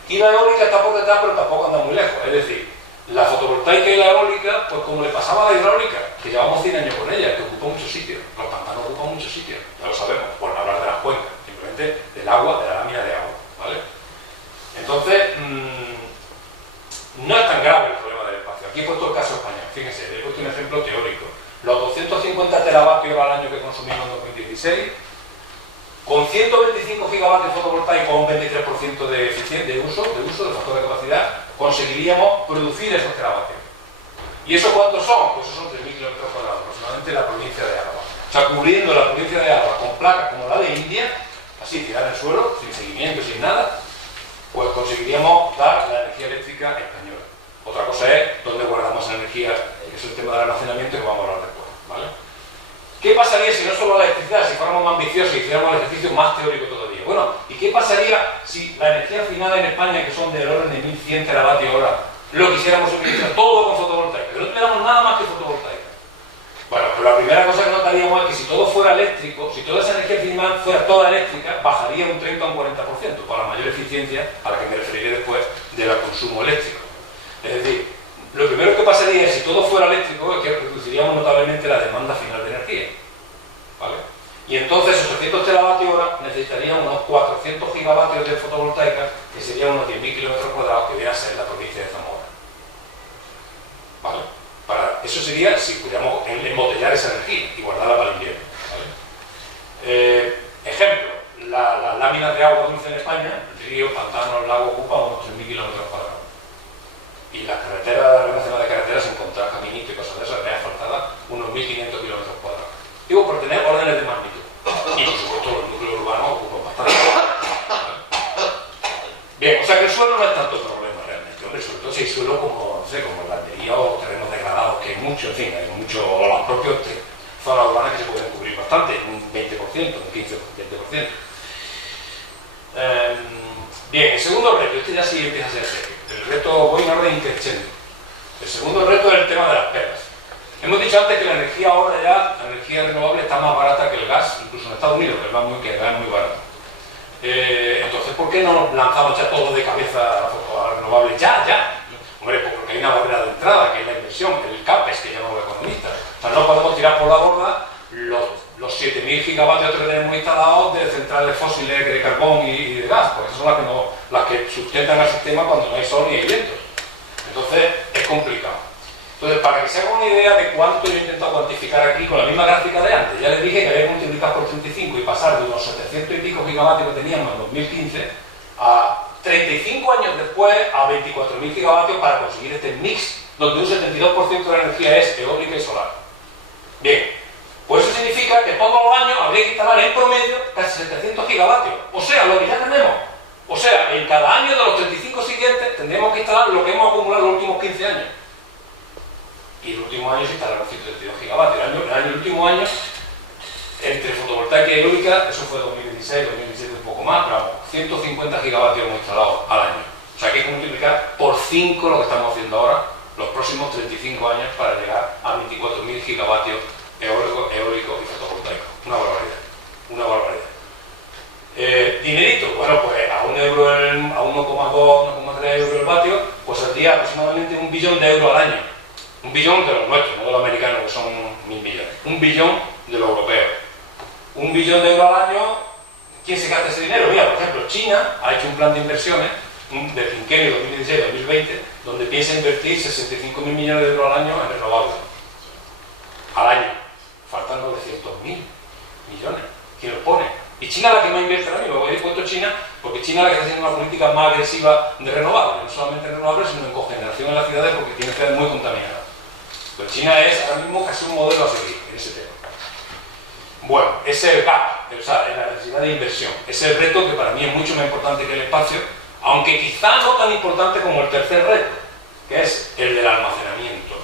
Y la eólica está por detrás, pero tampoco anda muy lejos, es decir, la fotovoltaica y la eólica, pues como le pasaba a la hidráulica, que llevamos 100 años con ella, que ocupa muchos sitios, los pantanos ocupan muchos sitios, ya lo sabemos, por no hablar de las cuencas, simplemente del agua, de la lámina de agua, ¿vale? Entonces, no es tan grave el problema del espacio. Aquí he puesto el caso español, fíjense, he puesto un ejemplo teórico. Los 250 teravatios al año que consumimos en 2016, con 125 gigavatios fotovoltaicos, un 23% de uso de factor de capacidad, conseguiríamos producir esos teravatios. ¿Y eso cuántos son? Pues esos son 3.000 kilómetros cuadrados, aproximadamente la provincia de Álava. O sea, cubriendo la provincia de Álava con placas como la de India, así tirada en el suelo, sin seguimiento, sin nada, pues conseguiríamos dar la energía eléctrica española. Otra cosa es dónde guardamos esa energía, que es el tema del almacenamiento que vamos a hablar después, ¿vale? ¿Qué pasaría si no solo la electricidad, si fuéramos más ambiciosos y hiciéramos el ejercicio más teórico todavía? Bueno, ¿y qué pasaría si la energía final en España, que son del orden de 1.100 teravatios hora, lo quisiéramos utilizar todo con fotovoltaica? Que no tuviéramos nada más que fotovoltaica. Bueno, pues la primera cosa que notaríamos es que si todo fuera eléctrico, si toda esa energía final fuera toda eléctrica, bajaría un 30 o un 40% para la mayor eficiencia, a la que me referiré después, del consumo eléctrico. Es decir, lo primero que pasaría es, si todo fuera eléctrico, es que reduciríamos notablemente la demanda final de energía, ¿vale? Y entonces 800 teravatios hora necesitarían unos 400 gigavatios de fotovoltaica, que serían unos 10.000 kilómetros cuadrados, que viene a ser la provincia de Zamora, ¿vale? Eso sería si pudiéramos embotellar esa energía y guardarla para el invierno, ¿vale? Ejemplo, las láminas de agua dulce en España, el río, pantano, el lago, ocupan unos 3.000 kilómetros cuadrados. Y las carreteras, la Red Nacional de Carreteras, sin contar caminitos y cosas de esas, le faltadas unos 1.500 kilómetros cuadrados. Digo, por tener órdenes de magnitud. Y por supuesto, los núcleos urbanos ocupan bastante. Bien, o sea que el suelo no es tanto problema realmente. Hombre, sobre todo si hay suelo como, no sé, como barbería o terrenos degradados, que hay mucho, en fin, hay mucho, o las propias zonas urbanas que se pueden cubrir bastante, un 20%, un 15, 20%. Bien, el segundo reto, este ya sí empieza a ser serio. El reto, voy en orden increciendo. El segundo reto es el tema de las pegas. Hemos dicho antes que la energía ahora ya, la energía renovable está más barata que el gas, incluso en Estados Unidos, que el gas es muy barato. Entonces, ¿por qué no lanzamos ya todo de cabeza a renovables? Ya. Hombre, pues porque hay una barrera de entrada, que es la inversión, que es el CAPEX, que llaman los economistas. O sea, no podemos tirar por la borda los 7.000 gigavatios que tenemos instalados de centrales fósiles de carbón y de gas, porque esas son las que sustentan al sistema cuando no hay sol ni hay vientos. Entonces, es complicado. Entonces, para que se haga una idea de cuánto yo he intentado cuantificar aquí con la misma gráfica de antes, ya les dije que había que multiplicar por 35 y pasar de unos 700 y pico gigavatios que teníamos en 2015 a 35 años después a 24.000 gigavatios para conseguir este mix donde un 72% de la energía es eólica y solar. Bien, pues eso significa que todos los años habría que instalar en promedio casi 700 gigavatios, o sea, lo que ya tenemos. O sea, en cada año de los 35 siguientes tendríamos que instalar lo que hemos acumulado en los últimos 15 años. Y el último año se instalaron 132 gigavatios. El último año Entre fotovoltaica y eólica, eso fue 2016, 2017 un poco más, pero vamos, 150 gigavatios hemos instalado al año. O sea que hay que multiplicar por 5 lo que estamos haciendo ahora, los próximos 35 años, para llegar a 24.000 gigavatios eólicos y fotovoltaicos. Una barbaridad, una barbaridad. Dinerito, bueno, pues a 1 euro, a 1,2, 1,3 euros el vatio, pues saldría aproximadamente 1 billón de euros al año. 1 billón de los nuestros, no de los americanos, que son 1.000 millones. 1 billón de los europeos. 1 billón de euros al año, ¿quién se gasta ese dinero? Mira, por ejemplo, China ha hecho un plan de inversiones de quinquenio 2016-2020, donde piensa invertir 65.000 millones de euros al año en renovables. Al año. Faltan 900.000 millones. ¿Quién los pone? Y China es la que más invierte ahora mismo. Voy a cuento China, porque China es la que está haciendo una política más agresiva de renovables. No solamente en renovables, sino en cogeneración en las ciudades, porque tiene ciudades muy contaminadas. Pero China es ahora mismo casi un modelo a seguir en ese tema. Bueno, ese es el gap, o sea, la necesidad de inversión. Ese es el reto que para mí es mucho más importante que el espacio, aunque quizá no tan importante como el tercer reto, que es el del almacenamiento.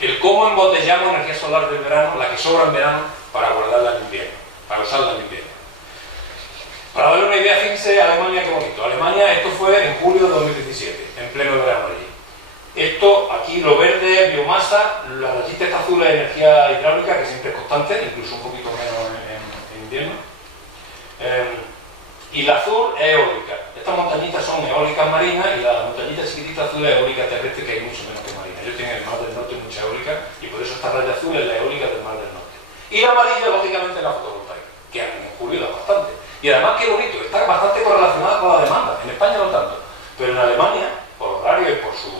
El cómo embotellamos energía solar del verano, la que sobra en verano, para guardarla en invierno, para usarla en invierno. Para darle una idea, fíjense, Alemania, qué bonito. Alemania, esto fue en julio de 2017, en pleno verano allí. Esto, aquí lo verde es biomasa, la rayita esta azul es energía hidráulica, que siempre es constante, incluso un poquito menos en invierno. Y la azul es eólica. Estas montañitas son eólicas marinas y la montañita chiquitita azul es eólica terrestre, que hay mucho menos que marina. Ellos tienen el mar del norte mucha eólica y por eso esta raya azul es la eólica del mar del norte. Y la amarilla, lógicamente, es la fotovoltaica, que en julio da bastante. Y además, qué bonito, está bastante correlacionada con la demanda. En España no tanto, pero en Alemania, por horario y por su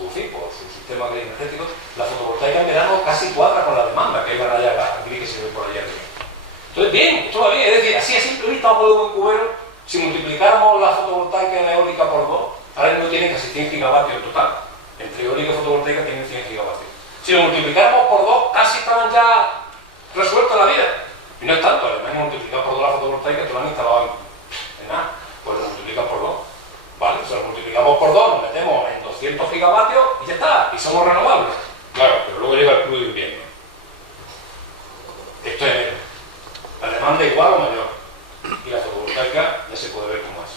sistema energético, la fotovoltaica en verano casi cuadra con la demanda, que es la raya gris que se ve por allá arriba. Entonces, bien, esto va bien. Es decir, así a simple vista, a modo de buen cubero, si multiplicáramos la fotovoltaica y la eólica por 2, ahora mismo tienen casi 100 gigavatios en total. Entre eólica y fotovoltaica tienen 100 gigavatios. Si lo multiplicáramos por 2, casi estaban ya resueltos la vida. Y no es tanto, Alemania multiplicado por 2 la fotovoltaica, te lo han instalado en nada. Pues lo multiplicas por 2. ¿Vale? Si lo multiplicamos por 2, nos metemos en 200 gigavatios y ya está. Y somos renovables. Claro, pero luego llega el crudo de invierno. Esto es enero. La demanda igual o mayor. Y la fotovoltaica ya se puede ver cómo es.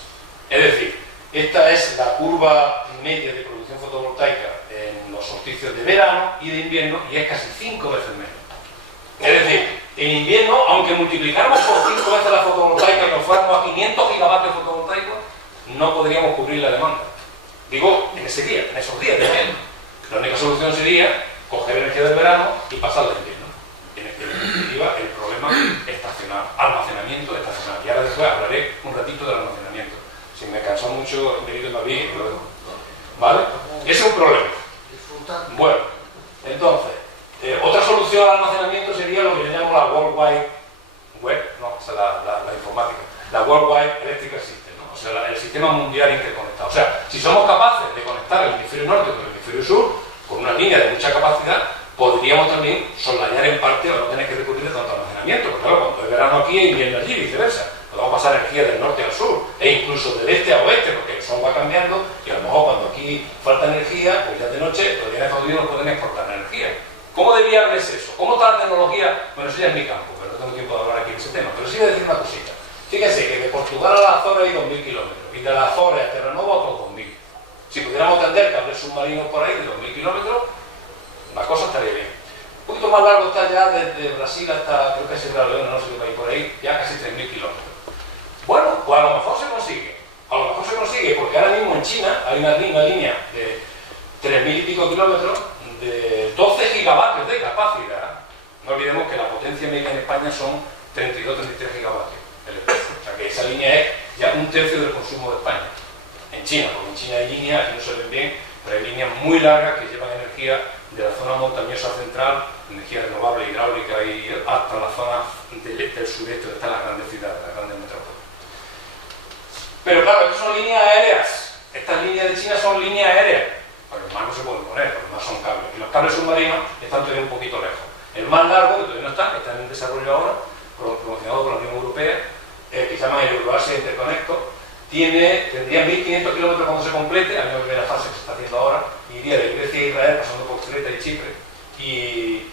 Es decir, esta es la curva media de producción fotovoltaica en los solsticios de verano y de invierno, y es casi 5 veces menos. Es decir, en invierno, aunque multiplicáramos por 5 veces la fotovoltaica y nos fuéramos a 500 gigavatios fotovoltaicos, no podríamos cubrir la demanda. Digo, en ese día, en esos días de invierno. La única solución sería coger energía del verano y pasarla al invierno. En definitiva, el problema estacional, almacenamiento estacional. Y ahora después hablaré un ratito del almacenamiento. Si me cansa mucho, Benito más bien, lo dejo. ¿Vale? Ese es un problema. Bueno, entonces, otra solución al almacenamiento sería lo que yo llamo la World Wide Web, no, o sea, la informática, la World Wide Electrical System, ¿no? O sea, el sistema mundial interconectado. O sea, si somos capaces de conectar el hemisferio norte con el hemisferio sur, con una línea de mucha capacidad, podríamos también soslayar en parte o no tener que recurrir a tanto almacenamiento, porque claro, cuando es verano aquí y invierno allí, viceversa. Podemos pasar energía del norte al sur, e incluso del este a oeste, porque el sol va cambiando, y a lo mejor cuando aquí falta energía, pues ya de noche los bienes jodidos no pueden exportar energía. ¿Cómo de viable es eso? ¿Cómo está la tecnología? Bueno, eso ya es mi campo, pero no tengo tiempo de hablar aquí de ese tema. Pero sí voy a decir una cosita. Fíjense que de Portugal a la Azores hay 2.000 kilómetros, y de la Azores a Terranova otros 2.000. Si pudiéramos tender cables submarinos por ahí de 2.000 kilómetros, la cosa estaría bien. Un poquito más largo está ya desde Brasil hasta, creo que es Sierra Leona, no sé qué país por ahí, ya casi 3.000 kilómetros. Bueno, pues a lo mejor se consigue. A lo mejor se consigue porque ahora mismo en China hay una línea de 3.000 y pico kilómetros de 12 gigavatios de capacidad. No olvidemos que la potencia media en España son 32-33 gigavatios eléctricos. O sea que esa línea es ya 1/3 del consumo de España. En China, porque en China hay líneas, aquí no se ven bien, pero hay líneas muy largas que llevan energía de la zona montañosa central, energía renovable, hidráulica, y hasta la zona del sureste, donde están las grandes ciudades, las grandes metrópolis. Pero claro, estas son líneas aéreas. Estas líneas de China son líneas aéreas. Pero el mar no se puede poner, porque el mar son cables. Y los cables submarinos están todavía un poquito lejos. El más largo, que todavía no está en desarrollo ahora, promocionado por la Unión Europea, que se llama el Euroasia Interconector, tendría 1.500 kilómetros cuando se complete, a la primera fase que se está haciendo ahora, y iría de Grecia a Israel, pasando por Creta y Chipre, y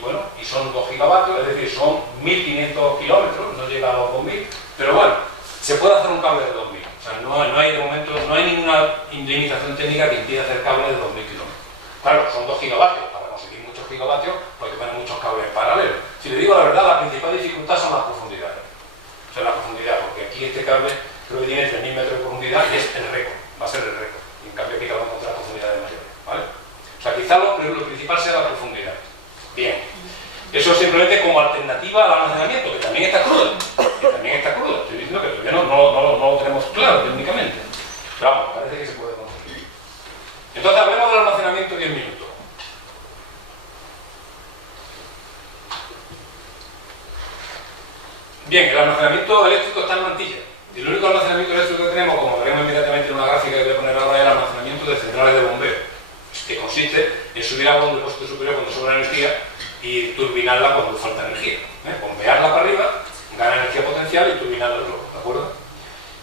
bueno, y son 2 gigavatios gigavatios, es decir, son 1500 kilómetros, no llega a los 2000, pero bueno, se puede hacer un cable de 2000. O sea, no hay de momento, no hay ninguna limitación técnica que impida hacer cables de 2000 kilómetros. Claro, son 2 gigavatios, para conseguir muchos gigavatios, pues hay que poner muchos cables en paralelo. Si le digo la verdad, la principal dificultad son las profundidades. O sea, la profundidad, porque aquí este cable creo que tiene 3000 metros de profundidad y es el récord, va a ser el récord. Y en cambio aquí vamos a encontrar profundidades mayores, ¿vale? O sea, quizá lo principal sea la profundidad. Bien. Eso simplemente como alternativa al almacenamiento, que también está cruda. Estoy diciendo que todavía no lo tenemos claro técnicamente. Pero vamos, parece que se puede conseguir. Entonces hablemos del almacenamiento 10 minutos. Bien, el almacenamiento eléctrico está en mantilla. Y el único almacenamiento eléctrico que tenemos, como veremos inmediatamente en una gráfica que voy a poner ahora, es el almacenamiento de centrales de bombeo, que consiste en subir agua a un depósito superior cuando sobra energía y turbinarla cuando falta energía. Bombearla para arriba, ganar energía potencial y turbinarla luego, ¿de acuerdo?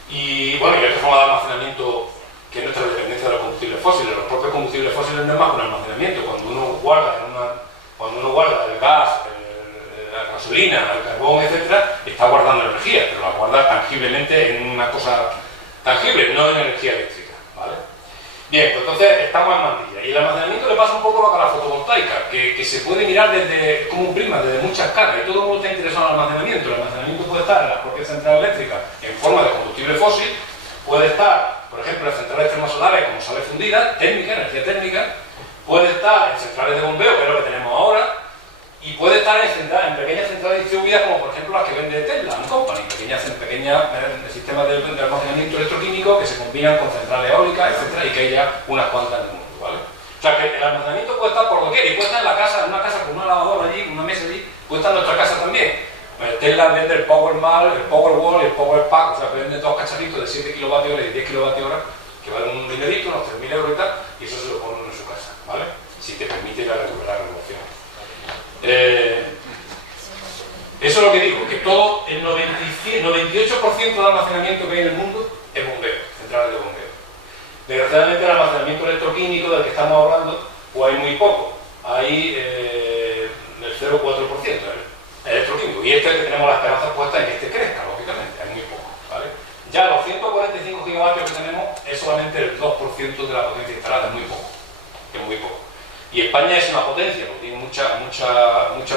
Y bueno, y hay otra forma de almacenamiento que es nuestra dependencia de los combustibles fósiles. Los propios combustibles fósiles no es más que un almacenamiento. Cuando uno guarda el gas, la gasolina, el carbón, etcétera, está guardando energía, pero la guarda tangiblemente en una cosa tangible, no en energía eléctrica, ¿vale? Bien, pues entonces estamos en mantilla. Y el almacenamiento le pasa un poco lo que a la fotovoltaica, que se puede mirar desde, como un prisma, desde muchas caras, y todo el mundo está interesado en el almacenamiento. El almacenamiento puede estar en las propias centrales eléctricas en forma de combustible fósil, puede estar, por ejemplo, en centrales termosolares como sales fundidas, térmica, energía térmica, puede estar en centrales de bombeo, que es lo que tenemos ahora, y puede estar en pequeñas centrales distribuidas como por ejemplo las que vende Tesla and Company, pequeñas sistemas de almacenamiento electroquímico que se combinan con centrales eólicas, etcétera, y que hay ya unas cuantas en el mundo, ¿vale? O sea que el almacenamiento puede estar por doquier y puede estar en la casa, en una casa con una lavadora allí, con una mesa allí, puede estar en nuestra casa también. Tesla vende el Powerwall, el Power Pack, o sea, que vende dos cacharritos de 7 kWh y 10 kWh que valen un dinerito, unos 3.000 euros y tal, y eso se lo pone en su casa, ¿vale? Si te permite recuperar la revolución. Eso es lo que digo, que todo el 98% del almacenamiento que hay en el mundo es bombeo, centrales de bombeo. Desgraciadamente el almacenamiento electroquímico del que estamos hablando, pues hay muy poco. Hay el 0,4% electroquímico. Y este es el que tenemos la esperanza puesta en que este crezca, lógicamente, hay muy poco, ¿vale? Ya los 145 gigavatios que tenemos es solamente el 2% de la potencia instalada, es muy poco. Es muy poco. Y España es una potencia, porque tiene mucha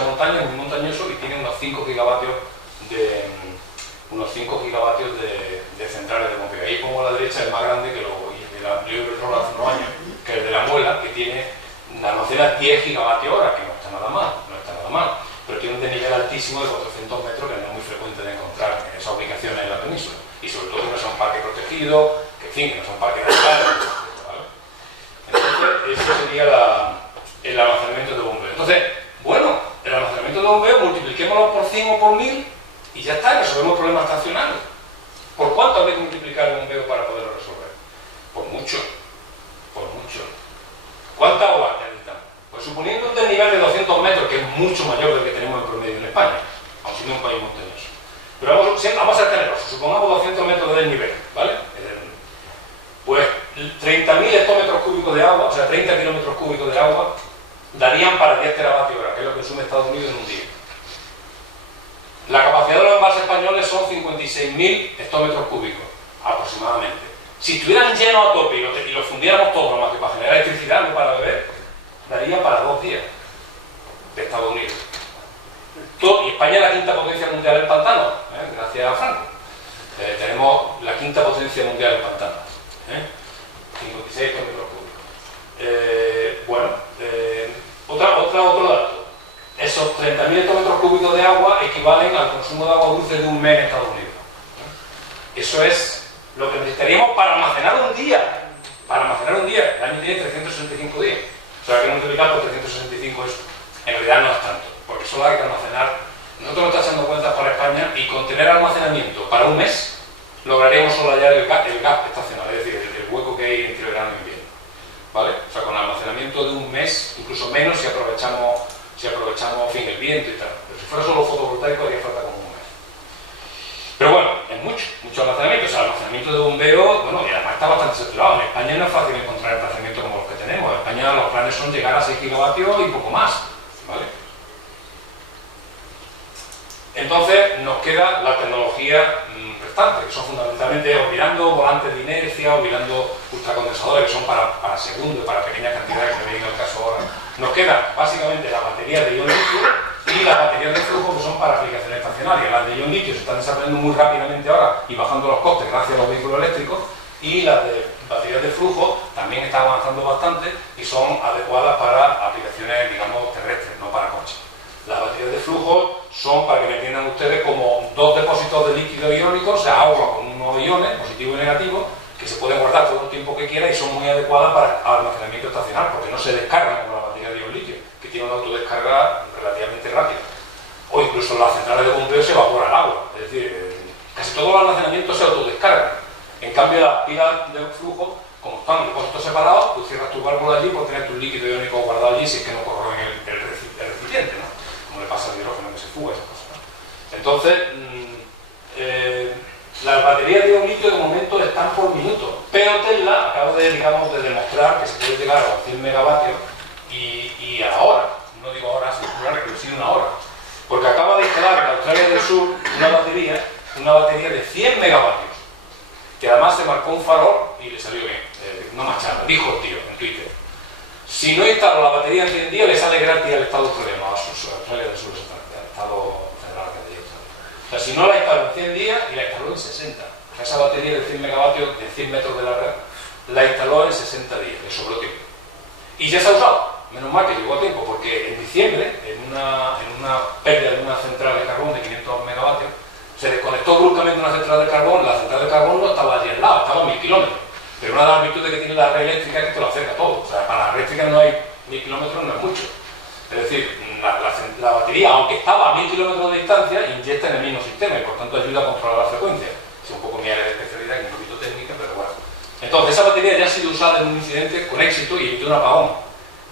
montaña, es muy montañoso y tiene unos 5 gigavatios de centrales de bombeo. Ahí pongo a la derecha el más grande que yo hace unos años, que es el de la Muela, que almacena 10 gigavatios hora, que no está nada mal, pero tiene un desnivel altísimo de 400 metros que no es muy frecuente de encontrar en esas ubicaciones en la península. Y sobre todo que no son parques protegidos, que en fin, que no son parques naturales, ¿vale? Entonces, eso sería el almacenamiento de bombeo. Entonces, bueno, el almacenamiento de bombeo multipliquémoslo por 100 o por 1000 y ya está, resolvemos problemas estacionarios. ¿Por cuánto habría que multiplicar el bombeo para poderlo resolver? Por mucho. ¿Cuánta agua necesitamos? Pues suponiendo un desnivel de 200 metros, que es mucho mayor del que tenemos en promedio en España, aun siendo un país montañoso. Pero vamos a ser generosos, supongamos 200 metros de desnivel, ¿vale? Pues 30.000 hectómetros cúbicos de agua, o sea, 30 kilómetros cúbicos de agua, darían para 10 teravatios hora, que es lo que consume Estados Unidos en un día. La capacidad de los embalses españoles son 56.000 hectómetros cúbicos, aproximadamente. Si estuvieran llenos a tope y los fundiéramos todos, más que para generar electricidad, no para beber, daría para 2 días de Estados Unidos. Y España es la quinta potencia mundial en pantanos, gracias a Franco. Tenemos la quinta potencia mundial en pantanos. 56 hectómetros cúbicos. Otro dato. Esos 30.000 hectómetros cúbicos de agua equivalen al consumo de agua dulce de un mes en Estados Unidos. Eso es lo que necesitaríamos para almacenar un día. El año tiene 365 días. O sea, que multiplicar por 365 eso. En realidad no es tanto, porque solo hay que almacenar. Nosotros nos estamos echando cuentas para España y con tener almacenamiento para un mes lograríamos solo hallar el gap estacional, es decir, el hueco que hay entre verano e invierno, ¿vale? O sea, con almacenamiento de un mes, incluso menos si aprovechamos en fin, el viento y tal. Pero si fuera solo fotovoltaico haría falta como un mes. Pero bueno, es mucho almacenamiento. O sea, el almacenamiento de bombeo, bueno, y además está bastante saturado. En España no es fácil encontrar almacenamiento como los que tenemos. En España los planes son llegar a 6 gigavatios y poco más, ¿vale? Entonces nos queda la tecnología restante, que son fundamentalmente olvidando volantes de inercia, olvidando ultracondensadores, que son para segundos, para pequeñas cantidades que me viene al caso ahora. Nos queda básicamente la batería de ion litio y las baterías de flujo, que son para aplicaciones estacionarias. Las de ion litio se están desarrollando muy rápidamente ahora y bajando los costes gracias a los vehículos eléctricos, y las de baterías de flujo también están avanzando bastante y son adecuadas para aplicaciones, digamos, terrestres, no para coches. Las baterías de flujo son, para que me entiendan ustedes, como dos depósitos de líquido iónico, o sea, agua con unos iones, positivo y negativo, que se pueden guardar todo el tiempo que quiera y son muy adecuadas para almacenamiento estacional, porque no se descargan como la batería de ion litio, que tiene una autodescarga relativamente rápida. O incluso en las centrales de bombeo se evapora el agua, es decir, casi todo el almacenamiento se autodescarga. En cambio, las pilas de flujo, como están en depósitos separados, tú cierras tu válvula allí por tener tu líquido iónico guardado allí si es que no corroen el recipiente, ¿no? Como le pasa al hidrógeno que se fuga, esas cosas, ¿no? Entonces, las baterías de ion litio de momento están por minuto, pero Tesla acaba de, digamos, de demostrar que se puede llegar a los 100 megavatios y a la hora, no digo ahora singular, pero sí una hora, porque acaba de instalar en Australia del Sur una batería de 100 megavatios, que además se marcó un farol y le salió bien, no machado, dijo el tío en Twitter: si no instalo la batería en 100 días le sale gratis al Estado australiano, a Australia del Sur, al Estado federal que hay. O sea, si no la instaló en 100 días y la instaló en 60. O sea, esa batería de 100 megavatios, de 100 metros de larga, la instaló en 60 días, le sobró tiempo. Y ya se ha usado, menos mal que llegó a tiempo, porque en diciembre, en una pérdida de una central de carbón de 500 megavatios, se desconectó bruscamente una central de carbón. La central de carbón no estaba allí al lado, estaba a 1000 kilómetros. Pero una de las virtudes que tiene la red eléctrica es que te lo acerca todo. O sea, para la red eléctrica no hay 1000 kilómetros, no es mucho. Es decir, la batería, aunque estaba a 1000 kilómetros de distancia, inyecta en el mismo sistema y por tanto ayuda a controlar la frecuencia. Es un poco mi área de especialidad, que es un poquito técnica, pero bueno. Entonces, esa batería ya ha sido usada en un incidente con éxito y emitió un apagón.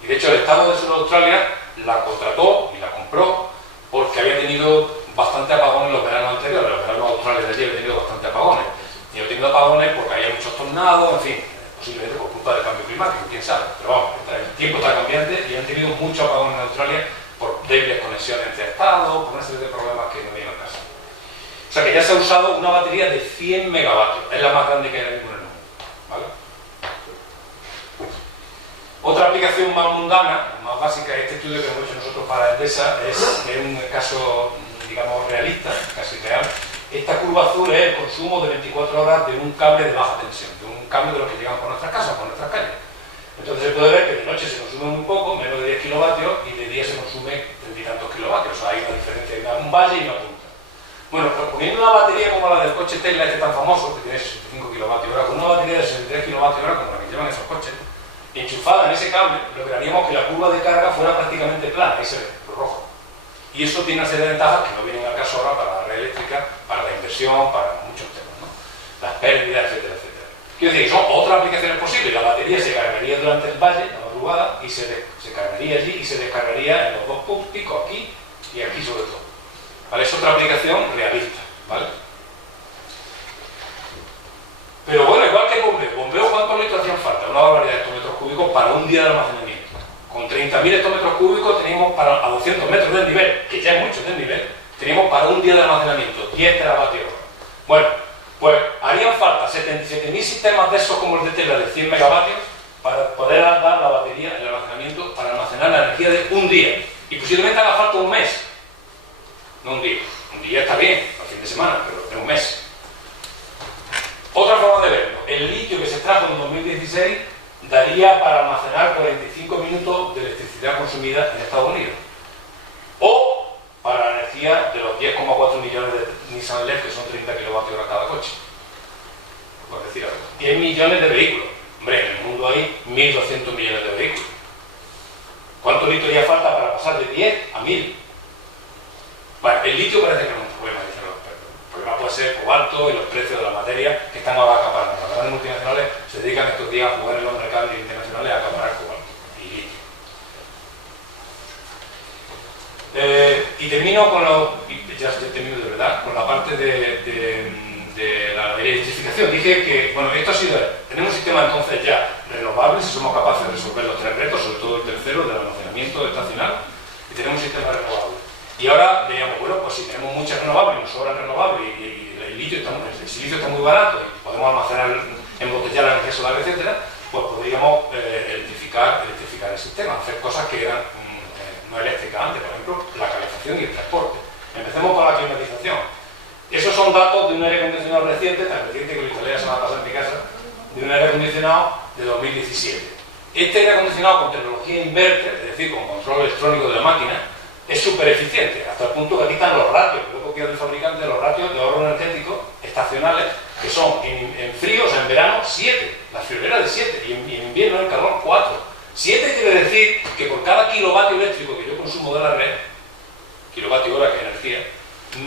Y de hecho, el Estado de Sur de Australia la contrató y la compró porque había tenido bastante apagón en los veranos anteriores. Los veranos australes de allí habían tenido bastante apagones. Y habían tenido apagones porque había muchos tornados, en fin, posiblemente por culpa del cambio climático, quién sabe. Pero vamos, el tiempo está cambiante y han tenido muchos apagones en Australia por débiles conexiones entre estados, por una serie de problemas que no vienen al caso. O sea que ya se ha usado una batería de 100 megavatios, es la más grande que hay ahora mismo en el mundo, ¿vale? Otra aplicación más mundana, más básica de este estudio que hemos hecho nosotros para Endesa es un caso, digamos, realista, casi real. Esta curva azul es el consumo de 24 horas de un cable de baja tensión, de un cable de los que llegan por nuestras casas, por nuestras calles. Entonces se puede ver que de noche se consume muy poco, menos de 10 kilovatios, y de día se consume 30 y tantos kilovatios. O sea, hay una diferencia, hay un valle y una punta. Bueno, pues poniendo una batería como la del coche Tesla, este tan famoso, que tiene 65 kilovatios hora, con una batería de 63 kilovatios hora, como la que llevan esos coches, enchufada en ese cable, lograríamos que la curva de carga fuera prácticamente plana, ahí se ve, rojo. Y eso tiene una serie de ventajas que no vienen al caso ahora para la red eléctrica, para la inversión, para muchos temas, ¿no? Las pérdidas, etcétera, etcétera. Quiero decir, son otras aplicaciones posibles. La batería se cargaría durante el valle, la madrugada, y se cargaría allí y se descargaría en los dos puntos picos, aquí y aquí sobre todo. ¿Vale? Es otra aplicación realista, ¿vale? Pero bueno, igual que bombeo, ¿cuántos litros hacían falta? Una barbaridad de hectómetros cúbicos para un día de almacenamiento. Con 30.000 hectómetros cúbicos teníamos a 200 metros del nivel, que ya es mucho del nivel, teníamos para un día de almacenamiento 10 teravatios hora. Bueno, pues harían falta 77.000 sistemas de esos como el de Tesla de 100 megavatios para poder dar la batería, el almacenamiento, para almacenar la energía de un día. Y posiblemente haga falta un mes. No un día. Un día está bien, al fin de semana, pero es un mes. Otra forma de verlo. El litio que se extrajo en 2016 daría para almacenar 45 minutos de electricidad consumida en Estados Unidos. O para la energía de los 10,4 millones de Nissan Leaf, que son 30 kilovatios hora cada coche. Por decir algo. 10 millones de vehículos. Hombre, en el mundo hay 1.200 millones de vehículos. ¿Cuánto litio haría falta para pasar de 10 a 1.000? Bueno, el litio parece que no es un problema, dicen los expertos. El problema puede ser el cobalto y los precios de la materia que están ahora acaparando. Las grandes multinacionales se dedican estos días a jugar en los mercados internacionales a acaparar cobalto y litio. Y termino con ya termino de verdad, con la parte de la electrificación. Dije que, bueno, esto ha sido, tenemos un sistema entonces ya renovable, si somos capaces de resolver los tres retos, sobre todo el tercero, del almacenamiento estacional, y tenemos un sistema renovable. Y ahora diríamos, bueno, pues si tenemos muchas renovables y nos sobran renovables y el silicio está muy barato y podemos almacenar, embotellar la energía solar, etcétera, pues podríamos electrificar el sistema, hacer cosas que eran no eléctricas antes, por ejemplo, la calefacción y el transporte. Empecemos con la climatización. Esos son datos de un aire acondicionado reciente, tan reciente que lo instalé la semana pasada en mi casa, de un aire acondicionado de 2017. Este aire acondicionado con tecnología inverter, es decir, con control electrónico de la máquina, es súper eficiente, hasta el punto que quitan los ratios, que lo he copiado del fabricante, los ratios de ahorro energético estacionales, que son en frío, o sea, en verano, 7, la friolera de 7, y en invierno, en calor, 4. 7 quiere decir que por cada kilovatio eléctrico que yo consumo de la red, kilovatio hora que es energía,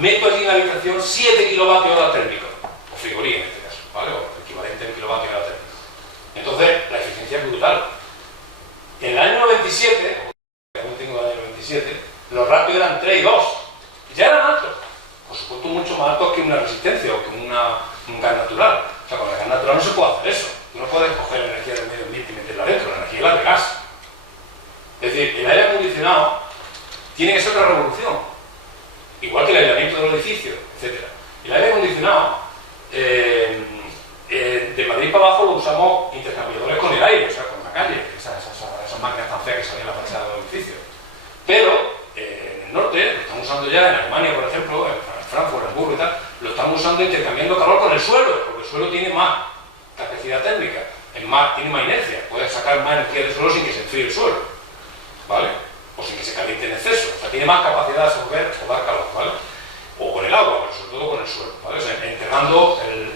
meto allí en la habitación 7 kilovatios hora térmicos, o frigoría en este caso, ¿vale? O equivalente en kilovatios hora térmicos. Entonces, la eficiencia es brutal. En el año 97, como tengo el año 97, los ratios eran 3 y 2. Ya eran altos. Por supuesto, mucho más altos que una resistencia o que un gas natural. O sea, con el gas natural no se puede hacer eso. Tú no puedes coger la energía del medio ambiente y meterla dentro. La energía es la de gas. Es decir, el aire acondicionado tiene que ser otra revolución. Igual que el aislamiento de los edificios, etc. El aire acondicionado, de Madrid para abajo lo usamos intercambiadores con el aire, o sea, con la calle, esas máquinas tan feas que salían a la fachada de los edificios. Pero en el norte, lo están usando ya en Alemania, por ejemplo, en Frankfurt, en Hamburgo y tal, lo están usando intercambiando calor con el suelo, porque el suelo tiene más capacidad térmica, tiene más inercia, puede sacar más energía del suelo sin que se enfríe el suelo, ¿vale? O sin que se caliente en exceso, o sea, tiene más capacidad de absorber o dar calor, ¿vale? O con el agua, pero sobre todo con el suelo, ¿vale? O sea, enterrando el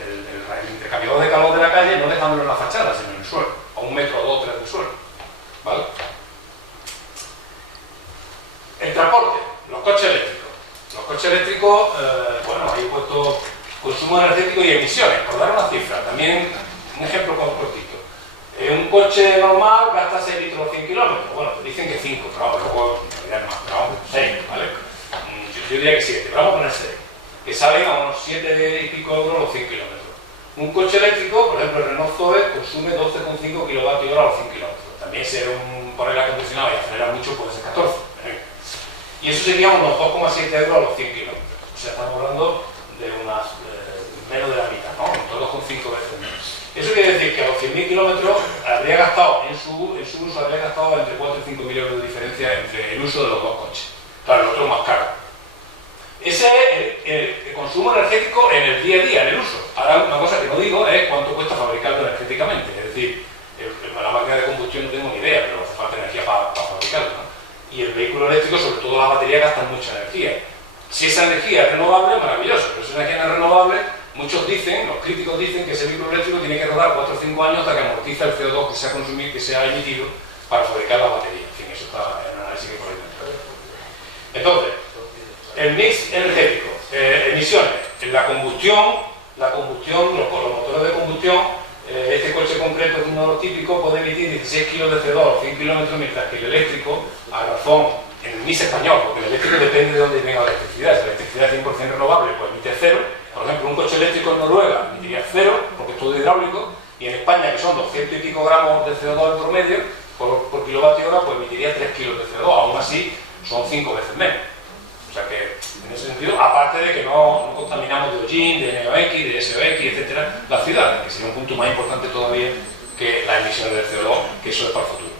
intercambiador de calor de la calle, no dejándolo en la fachada, sino en el suelo, a 1 metro o 2 o 3 del suelo, ¿vale? El transporte, los coches eléctricos. Los coches eléctricos, bueno, ahí he puesto consumo energético y emisiones, por dar una cifra, también un ejemplo cortito. Un coche normal gasta 6 litros a 100 kilómetros. Bueno, dicen que 5, pero vamos, luego en realidad más, pero vamos, 6, ¿vale? Yo diría que 7, pero vamos a poner 6. Que salen a unos 7 y pico euros los 100 kilómetros. Un coche eléctrico, por ejemplo, el Renault Zoe, consume 12,5 kilovatios hora a los 100 kilómetros. También si eres por aire acondicionado y acelera mucho, puede ser 14. Y eso sería unos 2,7 euros a los 100 kilómetros. O sea, estamos hablando de unas menos de la mitad, ¿no? 2,5 veces menos. Eso quiere decir que a los 100.000 kilómetros habría gastado, en su uso, habría gastado entre 4 y 5.000 euros de diferencia entre el uso de los dos coches. Claro, el otro es más caro. Ese es el consumo energético en el día a día, en el uso. Ahora, una cosa que no digo es cuánto cuesta fabricarlo energéticamente. Es decir, la máquina de combustión no tengo ni idea, pero hace falta energía para fabricarlo, ¿no? Y el vehículo eléctrico, sobre todo las baterías, gastan mucha energía. Si esa energía es renovable, maravilloso, pero si esa energía no es renovable, muchos dicen, los críticos dicen que ese vehículo eléctrico tiene que rodar 4 o 5 años hasta que amortiza el CO2 que se ha consumido, que se ha emitido para fabricar la batería. En fin, eso está en un análisis que por ahí dentro. Entonces, el mix energético, emisiones, la combustión, los motores de combustión, este coche concreto, que es uno de los típicos, puede emitir 16 kilos de CO2 a 100 kilómetros, mientras que el eléctrico, a razón, en el mix español, porque el eléctrico depende de dónde venga la electricidad. Si la electricidad es 100% renovable, pues emite 0. Por ejemplo, un coche eléctrico en Noruega emitiría 0, porque es todo hidráulico, y en España, que son 200 y pico gramos de CO2 en promedio, por kilovatio hora, pues emitiría 3 kilos de CO2. Aún así, son 5 veces menos. O sea que, en ese sentido, aparte de que no contaminamos de hollín, de NOx, de SOx, etcétera, la ciudad, que sería un punto más importante todavía que las emisiones de CO2, que eso es para el futuro.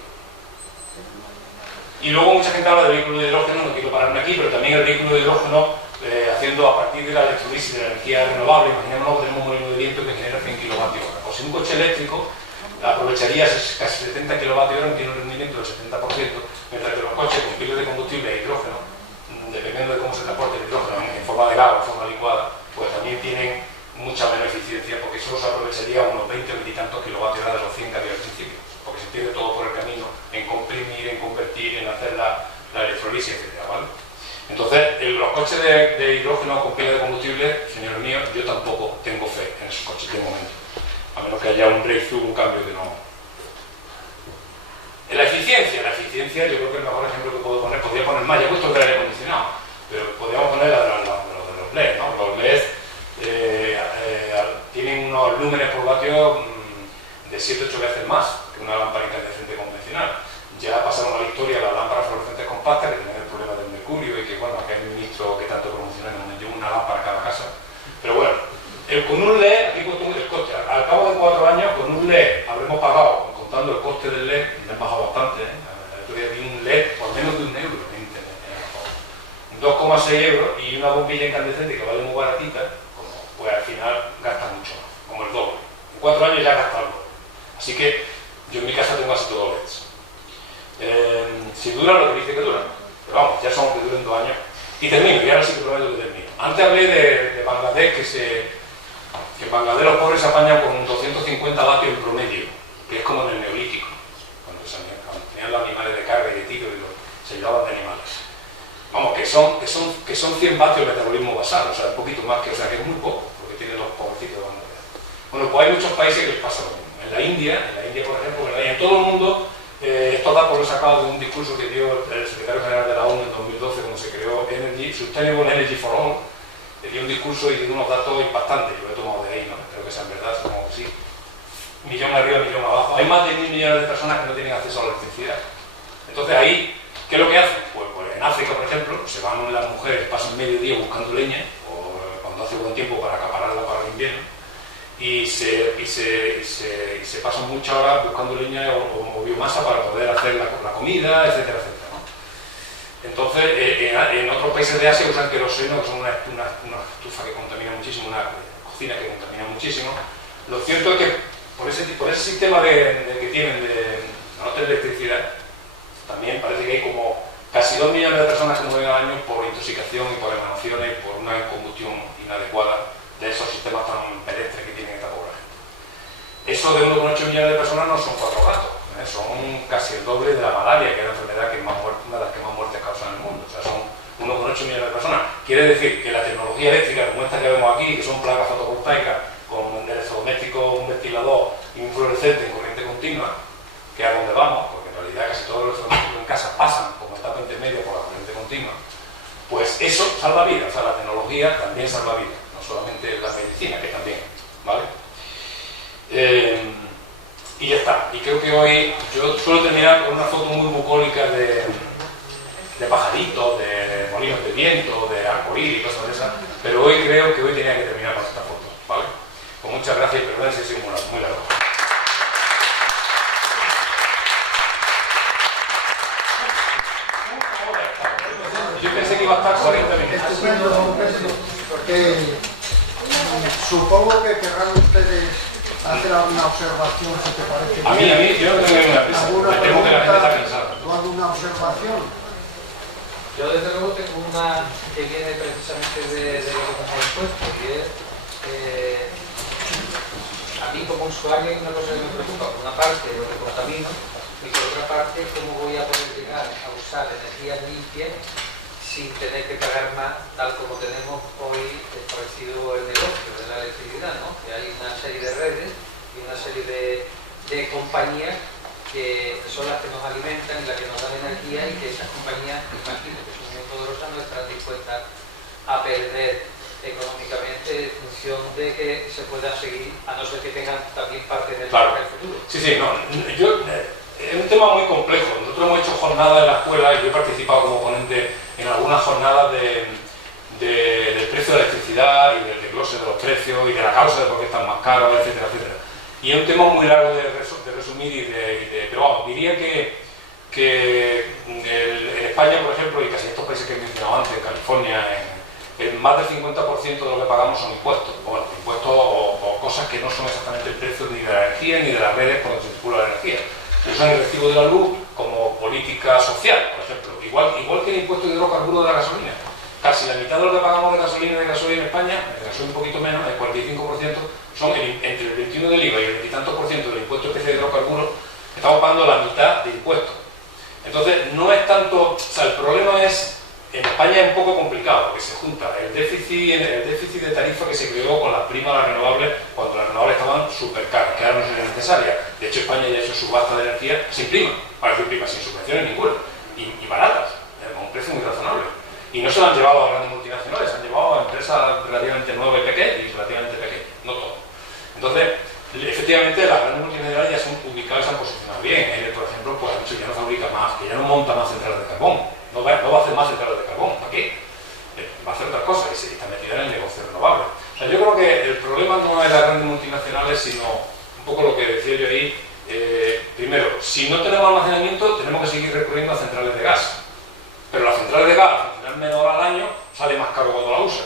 Y luego mucha gente habla de vehículo de hidrógeno, no quiero pararme aquí, pero también el vehículo de hidrógeno, haciendo a partir de la electrolisis de la energía renovable, imaginémonos que tenemos un molino de viento que genera 100 kilovatios hora. Pues si un coche eléctrico aprovecharía casi 70 kilovatios hora, tiene un rendimiento del 70%, mientras que los coches con piles de combustible e hidrógeno, dependiendo de cómo se transporte el hidrógeno, en forma de gas o en forma licuada, pues también tienen mucha menos eficiencia, porque solo se aprovecharía unos 20 o 20 y tantos kilovatios hora de los 100 que había al principio, porque se pierde todo por el camino en comprimir, en convertir, en hacer la electrolisis, etc. ¿Vale? Entonces, los coches de hidrógeno con pila de combustible, señores míos, yo tampoco tengo fe en esos coches de momento, a menos que haya un breakthrough, un cambio que no. En la eficiencia, yo creo que el mejor ejemplo que puedo poner, podría poner más, ya he puesto el aire acondicionado, pero podríamos poner la de los LED, ¿no? Los LED tienen unos lúmenes por vatio de 7-8 veces más que una lámpara incandescente convencional. Ya pasaron a la historia las lámparas fluorescentes compactas, que tienen el problema del mercurio y que, bueno, que hay con un LED, aquí el coste, al cabo de 4 años, con un LED habremos pagado, contando el coste del LED, me ha bajado bastante, vi un LED por menos de €1 en internet, 2,6 euros, y una bombilla incandescente que vale muy baratita, pues al final gasta mucho más, como el doble. En 4 años ya gasta el doble. Así que yo en mi casa tengo casi todo LEDs. Si dura lo que dice que dura, pero vamos, ya son que duren 2 años. Y termino, y ahora sí que prometo que termino. Antes hablé de Bangladesh, que en Bangladesh los pobres se apañan con 250 vatios en promedio, que es como en el neolítico, cuando tenían los animales de carga y de tiro y se llevaban de animales. Vamos, que son 100 vatios de metabolismo basal, o sea, un poquito más, o sea, que es muy poco, porque tienen los pobrecitos de Bangladesh. Bueno, pues hay muchos países que les pasa lo mismo. En la India, por ejemplo, y en todo el mundo, estos datos los he sacado de un discurso que dio el secretario general de la ONU en 2012, cuando se creó Sustainable Energy for All. Dio un discurso y dio unos datos impactantes, yo lo he tomado de ahí, ¿no? Espero que sean verdad, supongo que sí. Millón arriba, millón abajo. Hay más de 1.000 millones de personas que no tienen acceso a la electricidad. Entonces ahí, ¿qué es lo que hacen? Pues en África, por ejemplo, se van las mujeres, pasan medio día buscando leña, o cuando hace buen tiempo para acapararla para el invierno, y se pasan muchas horas buscando leña o biomasa para poder hacer la comida, etcétera, etcétera, ¿no? Entonces, en otros países de Asia usan queroseno, que son una estufa que contamina muchísimo, una cocina que contamina muchísimo. Lo cierto es que por ese sistema que tienen de no tener electricidad, también parece que hay como casi 2 millones de personas que mueren al año por intoxicación y por emanaciones, por una combustión inadecuada de esos sistemas tan pedestres que tienen esta población. Eso de 1,8 millones de personas no son 4 gatos, son casi el doble de la malaria, que es la enfermedad que más una de las que más muertes causa en el mundo. O sea, son 1,8 millones de personas. Quiere decir que la tecnología eléctrica, como esta que vemos aquí, que son placas fotovoltaicas con un electrodoméstico, un ventilador y un fluorescente en corriente continua, que es a donde vamos, porque en realidad casi todos los electrodomésticos en casa pasan como etapa intermedia por la corriente continua, pues eso salva vidas. O sea, la tecnología también salva vidas, no solamente la medicina, que también, ¿vale? Y ya está. Y creo que hoy yo suelo terminar con una foto muy bucólica de pajaritos, de molinos de viento, de arcoíris y cosas de esas, pero hoy creo que hoy tenía que terminar con esta foto, ¿vale? Pues muchas gracias y perdón si soy muy largo. Yo pensé que iba a estar 40 minutos. Estupendo, porque supongo que querrán ustedes hacer alguna observación, si te parece. A mí, yo no tengo ninguna prisa. Me temo que la gente está cansada. ¿Tú alguna observación? Yo desde luego tengo una que viene precisamente de lo que nos habéis puesto, que es a mí como usuario hay una cosa que me preocupa, por una parte lo que contamino y por otra parte cómo voy a poder llegar a usar energías limpias sin tener que pagar más, tal como tenemos hoy establecido el negocio de la electricidad, ¿no? Que hay una serie de redes y una serie de compañías que son las que nos alimentan y las que nos dan energía, y que esas compañías, imagino que son muy poderosas, no estarán dispuestas a perder económicamente en función de que se pueda seguir, a no ser que tengan también parte del futuro. Sí, no, es un tema muy complejo. Nosotros hemos hecho jornadas en la escuela y yo he participado como ponente en algunas jornadas del precio de la electricidad y del desglose de los precios y de la causa de por qué están más caros, etcétera, etcétera. Y es un tema muy largo de resumir pero vamos, diría que en España, por ejemplo, y casi estos países que he mencionado antes, en California, más del 50% de lo que pagamos son impuestos, impuestos o cosas que no son exactamente el precio ni de la energía ni de las redes por donde se circula la energía. Usan el recibo de la luz como política social, por ejemplo, igual que el impuesto de hidrocarburos de la gasolina. Casi la mitad de lo que pagamos de gasolina y de gasolina en España, de gasolina un poquito menos, el 45%, son entre el 21% del IVA y el 20 y tantos por ciento del impuesto especial de hidrocarburos. Estamos pagando la mitad de impuestos. Entonces, no es tanto, o sea, el problema es, en España es un poco complicado, porque se junta el déficit de tarifa que se creó con las primas a las renovables, cuando las renovables estaban súper caras, que ahora no serían necesarias. De hecho, España ya ha hecho subasta de energía sin prima, para decir prima, sin subvenciones ninguna, y baratas, a un precio muy razonable. Y no se lo han llevado a grandes multinacionales, se han llevado a empresas relativamente nuevas y relativamente pequeñas, no todo. Entonces, efectivamente, las grandes multinacionales ya son ubicadas y se han posicionado bien. Enel, por ejemplo, pues ha dicho que ya no fabrica más, que ya no monta más centrales de carbón, no va a hacer más centrales de carbón, ¿para qué? Va a hacer otras cosas y se está metida en el negocio renovable. O sea, yo creo que el problema termales, sino un poco lo que decía yo ahí. Primero, si no tenemos almacenamiento, tenemos que seguir recurriendo a centrales de gas. Pero las centrales de gas, al funcionar menos horas al año, sale más caro cuando la usas.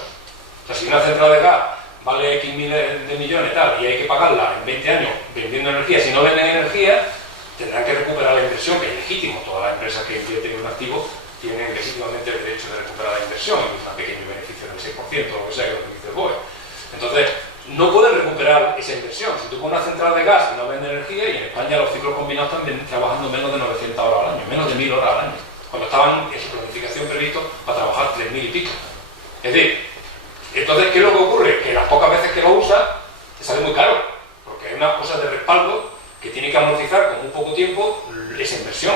O sea, si una central de gas vale X miles de millones tal, y hay que pagarla en 20 años vendiendo energía, si no venden energía, tendrán que recuperar la inversión, que es legítimo. Todas las empresas que invierten en un activo tienen legítimamente el derecho de recuperar la inversión, incluso un pequeño beneficio del 6%, o lo que sea, que lo que dice el BOE. Entonces, no pueden recuperar esa inversión. Si tú pones una central de gas y no vende energía, y en España los ciclos combinados están trabajando menos de 900 horas al año, menos de 1000 horas al año, cuando estaban en su planificación previsto para trabajar 3000 y pico. Es decir, entonces, ¿qué es lo que ocurre? Que las pocas veces que lo usas, te sale muy caro, porque hay unas cosas de respaldo que tiene que amortizar con muy poco tiempo esa inversión,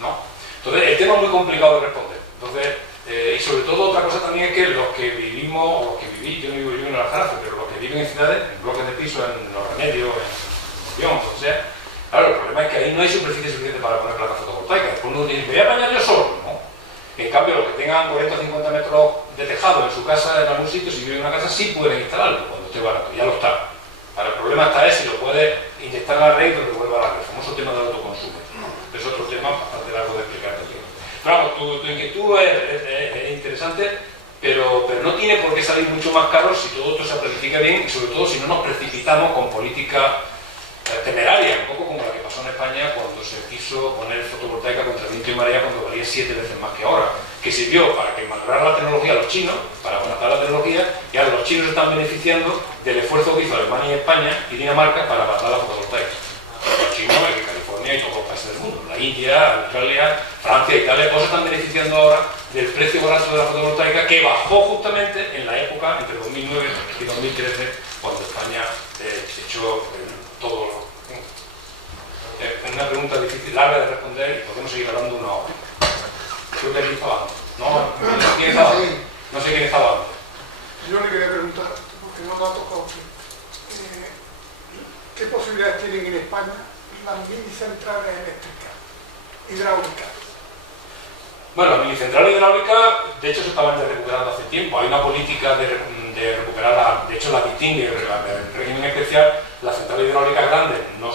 ¿no? Entonces, el tema es muy complicado de responder. Entonces, y sobre todo otra cosa también es que los que vivimos, o los que viví, yo no vivo en el Aljarafe, pero los que viven en ciudades, en bloques de piso, en Los Remedios, en Mogollón, o sea, claro, el problema es que ahí no hay superficie suficiente para poner placas fotovoltaicas. Después uno dice, me voy a bañar yo solo, ¿no? En cambio, los que tengan 40 o 50 metros de tejado en su casa, en algún sitio, si viven en una casa, sí pueden instalarlo cuando esté barato, ya lo está. Ahora, el problema está es si lo puedes inyectar a la red y te lo devuelve a la red, el famoso tema del autoconsumo. Es otro tema bastante largo de explicar también. Pero vamos, tu inquietud es interesante, pero no tiene por qué salir mucho más caro si todo esto se planifica bien y sobre todo si no nos precipitamos con política temeraria, un poco como la que pasó en España cuando se quiso poner fotovoltaica contra viento y marea cuando valía 7 veces más que ahora, que sirvió para que madurara la tecnología a los chinos, para abaratar la tecnología, y ahora los chinos están beneficiando del esfuerzo que hizo Alemania y España y Dinamarca para abaratar la fotovoltaica. Los chinos, aquí California y todos los países del mundo, la India, Australia, Francia, Italia, todos están beneficiando ahora del precio barato de la fotovoltaica que bajó justamente en la época entre 2009 y 2013 cuando España echó todo lo... Es una pregunta difícil, larga de responder y podemos seguir hablando una hora. Creo que aquí estaba antes. No, ¿quién estaba antes? No sé quién estaba antes. Yo le quería preguntar, porque no lo ha tocado usted, ¿qué posibilidades tienen en España las mini centrales eléctricas hidráulicas? Bueno, las minicentrales hidráulicas, de hecho, se estaban recuperando hace tiempo. Hay una política de recuperarla, de hecho, la distingue el régimen especial. Las centrales hidráulicas grandes no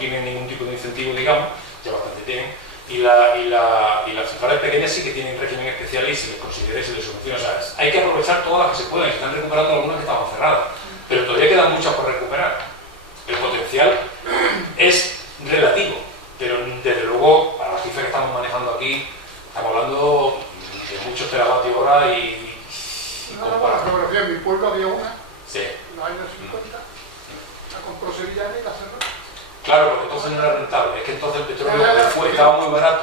tienen ningún tipo de incentivo, digamos, ya bastante tienen. Y las centrales pequeñas sí que tienen régimen especial y se les considera y se les subvenciona. O sea, hay que aprovechar todas las que se pueden. Se están recuperando algunas que estaban cerradas, pero todavía quedan muchas por recuperar. El potencial es relativo, pero desde luego, para las cifras que estamos manejando aquí, estamos hablando de muchos teravatios hora y Nada más la geografía, en mi pueblo había una, sí. en los años 50, la compró Sevillana y la cerró. Claro, porque entonces no era rentable, es que entonces el petróleo estaba muy barato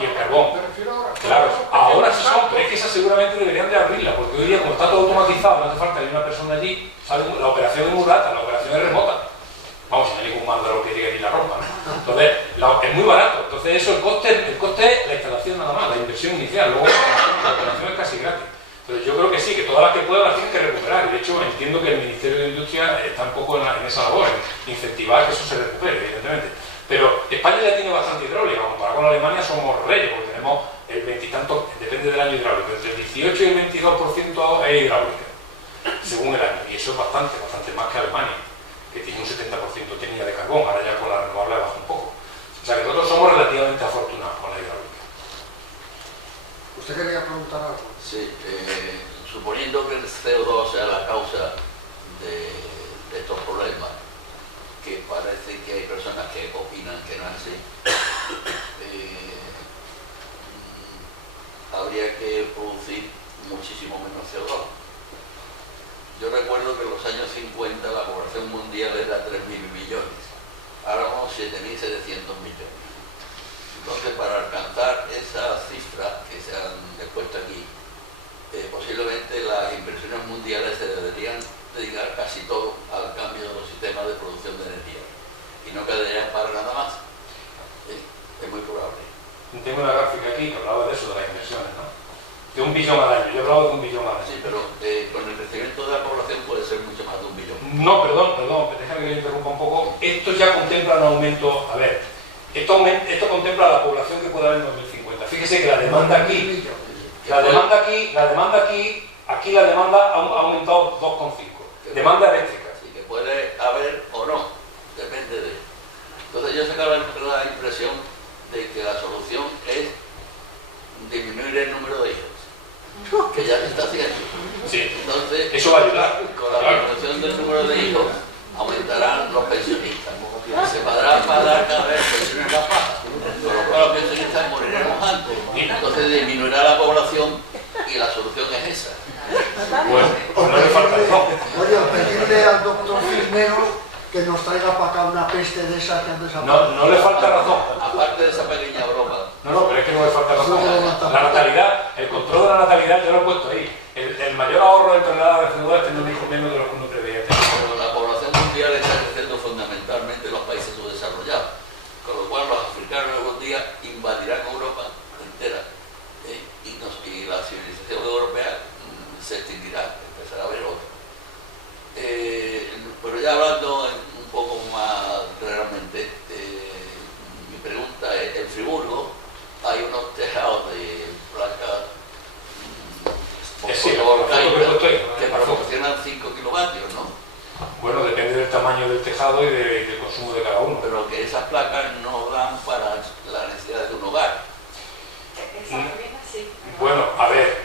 y el carbón. Me refiero ahora. Claro, ahora sí son, pero es que esas seguramente deberían de abrirla, porque hoy día como está todo automatizado, no hace falta ni una persona allí, ¿sabe? La operación es muy rata, la operación es remota. Vamos, si no hay ningún mándalo que llegue ni la rompa, ¿no? Entonces, es muy barato. Entonces, eso, el coste es la instalación nada más, la inversión inicial. Luego, la operación es casi gratis. Entonces, yo creo que sí, que todas las que puedan las tienen que recuperar. Y de hecho, entiendo que el Ministerio de Industria está un poco en esa labor, en incentivar que eso se recupere, evidentemente. Pero España ya tiene bastante hidráulica. Comparado con Alemania, somos reyes, porque tenemos el 20 y tanto, depende del año hidráulico, entre el 18 y el 22% es hidráulica, según el año. Y eso es bastante más que Alemania, que tiene un 70% tenía de carbón, ahora ya con la renovable baja un poco. O sea que nosotros somos relativamente afortunados con la hidráulica. ¿Usted quería preguntar algo? Sí, suponiendo que el CO2 sea la causa de estos problemas, que parece que hay personas que opinan que no es así, habría que producir muchísimo menos CO2. Yo recuerdo que en los años 50 la población mundial era 3.000 millones, ahora somos 7.700 millones. Entonces, para alcanzar esa cifra que se han expuesto aquí, posiblemente las inversiones mundiales se deberían dedicar casi todo al cambio de los sistemas de producción de energía y no quedarían para nada más. Es muy probable. Tengo una gráfica aquí que hablaba de eso, de las inversiones, ¿no? De 1 billón al año, yo hablaba de 1 billón al año. Sí, pero con el crecimiento de la población puede ser mucho más de 1 billón. No, perdón, déjame que yo interrumpa un poco. Esto ya contempla un aumento, a ver, esto contempla la población que pueda haber en 2050. Fíjese que la demanda aquí, la demanda ha aumentado 2,5. Demanda eléctrica. Sí, que puede yo he sacado la impresión de que la solución es disminuir el número de hijos, que ya se está haciendo. Sí. Entonces, Eso va a ayudar. con la disminución del número de hijos, aumentarán los pensionistas. Se podrán pagar cada vez pensiones más bajas, con lo cual los pensionistas moriremos antes. Entonces disminuirá la población y la solución es esa. Bueno, pues no le falta razón. Oye, pedirle al doctor Cisneros que nos traiga para acá una peste de esas que han desaparecido. No le falta razón. Aparte de esa pequeña broma. No, pero es que no le falta razón. La natalidad, el control de la natalidad, yo lo he puesto ahí. El mayor ahorro de toneladas de CO2 es tener un hijo menos de lo que uno preveía tener. Pero la población mundial está creciendo fundamentalmente en los países subdesarrollados, con lo cual los africanos algún día invadirán Europa entera, y la civilización europea se extinguirá, empezará a haber otra. Pero ya hablando un poco más realmente, mi pregunta es, en Friburgo hay unos tejados de placas que proporcionan 5 kilovatios, ¿no? Bueno, depende del tamaño del tejado y del consumo de cada uno. Pero que esas placas no dan para las necesidades de un hogar. Bueno, a ver,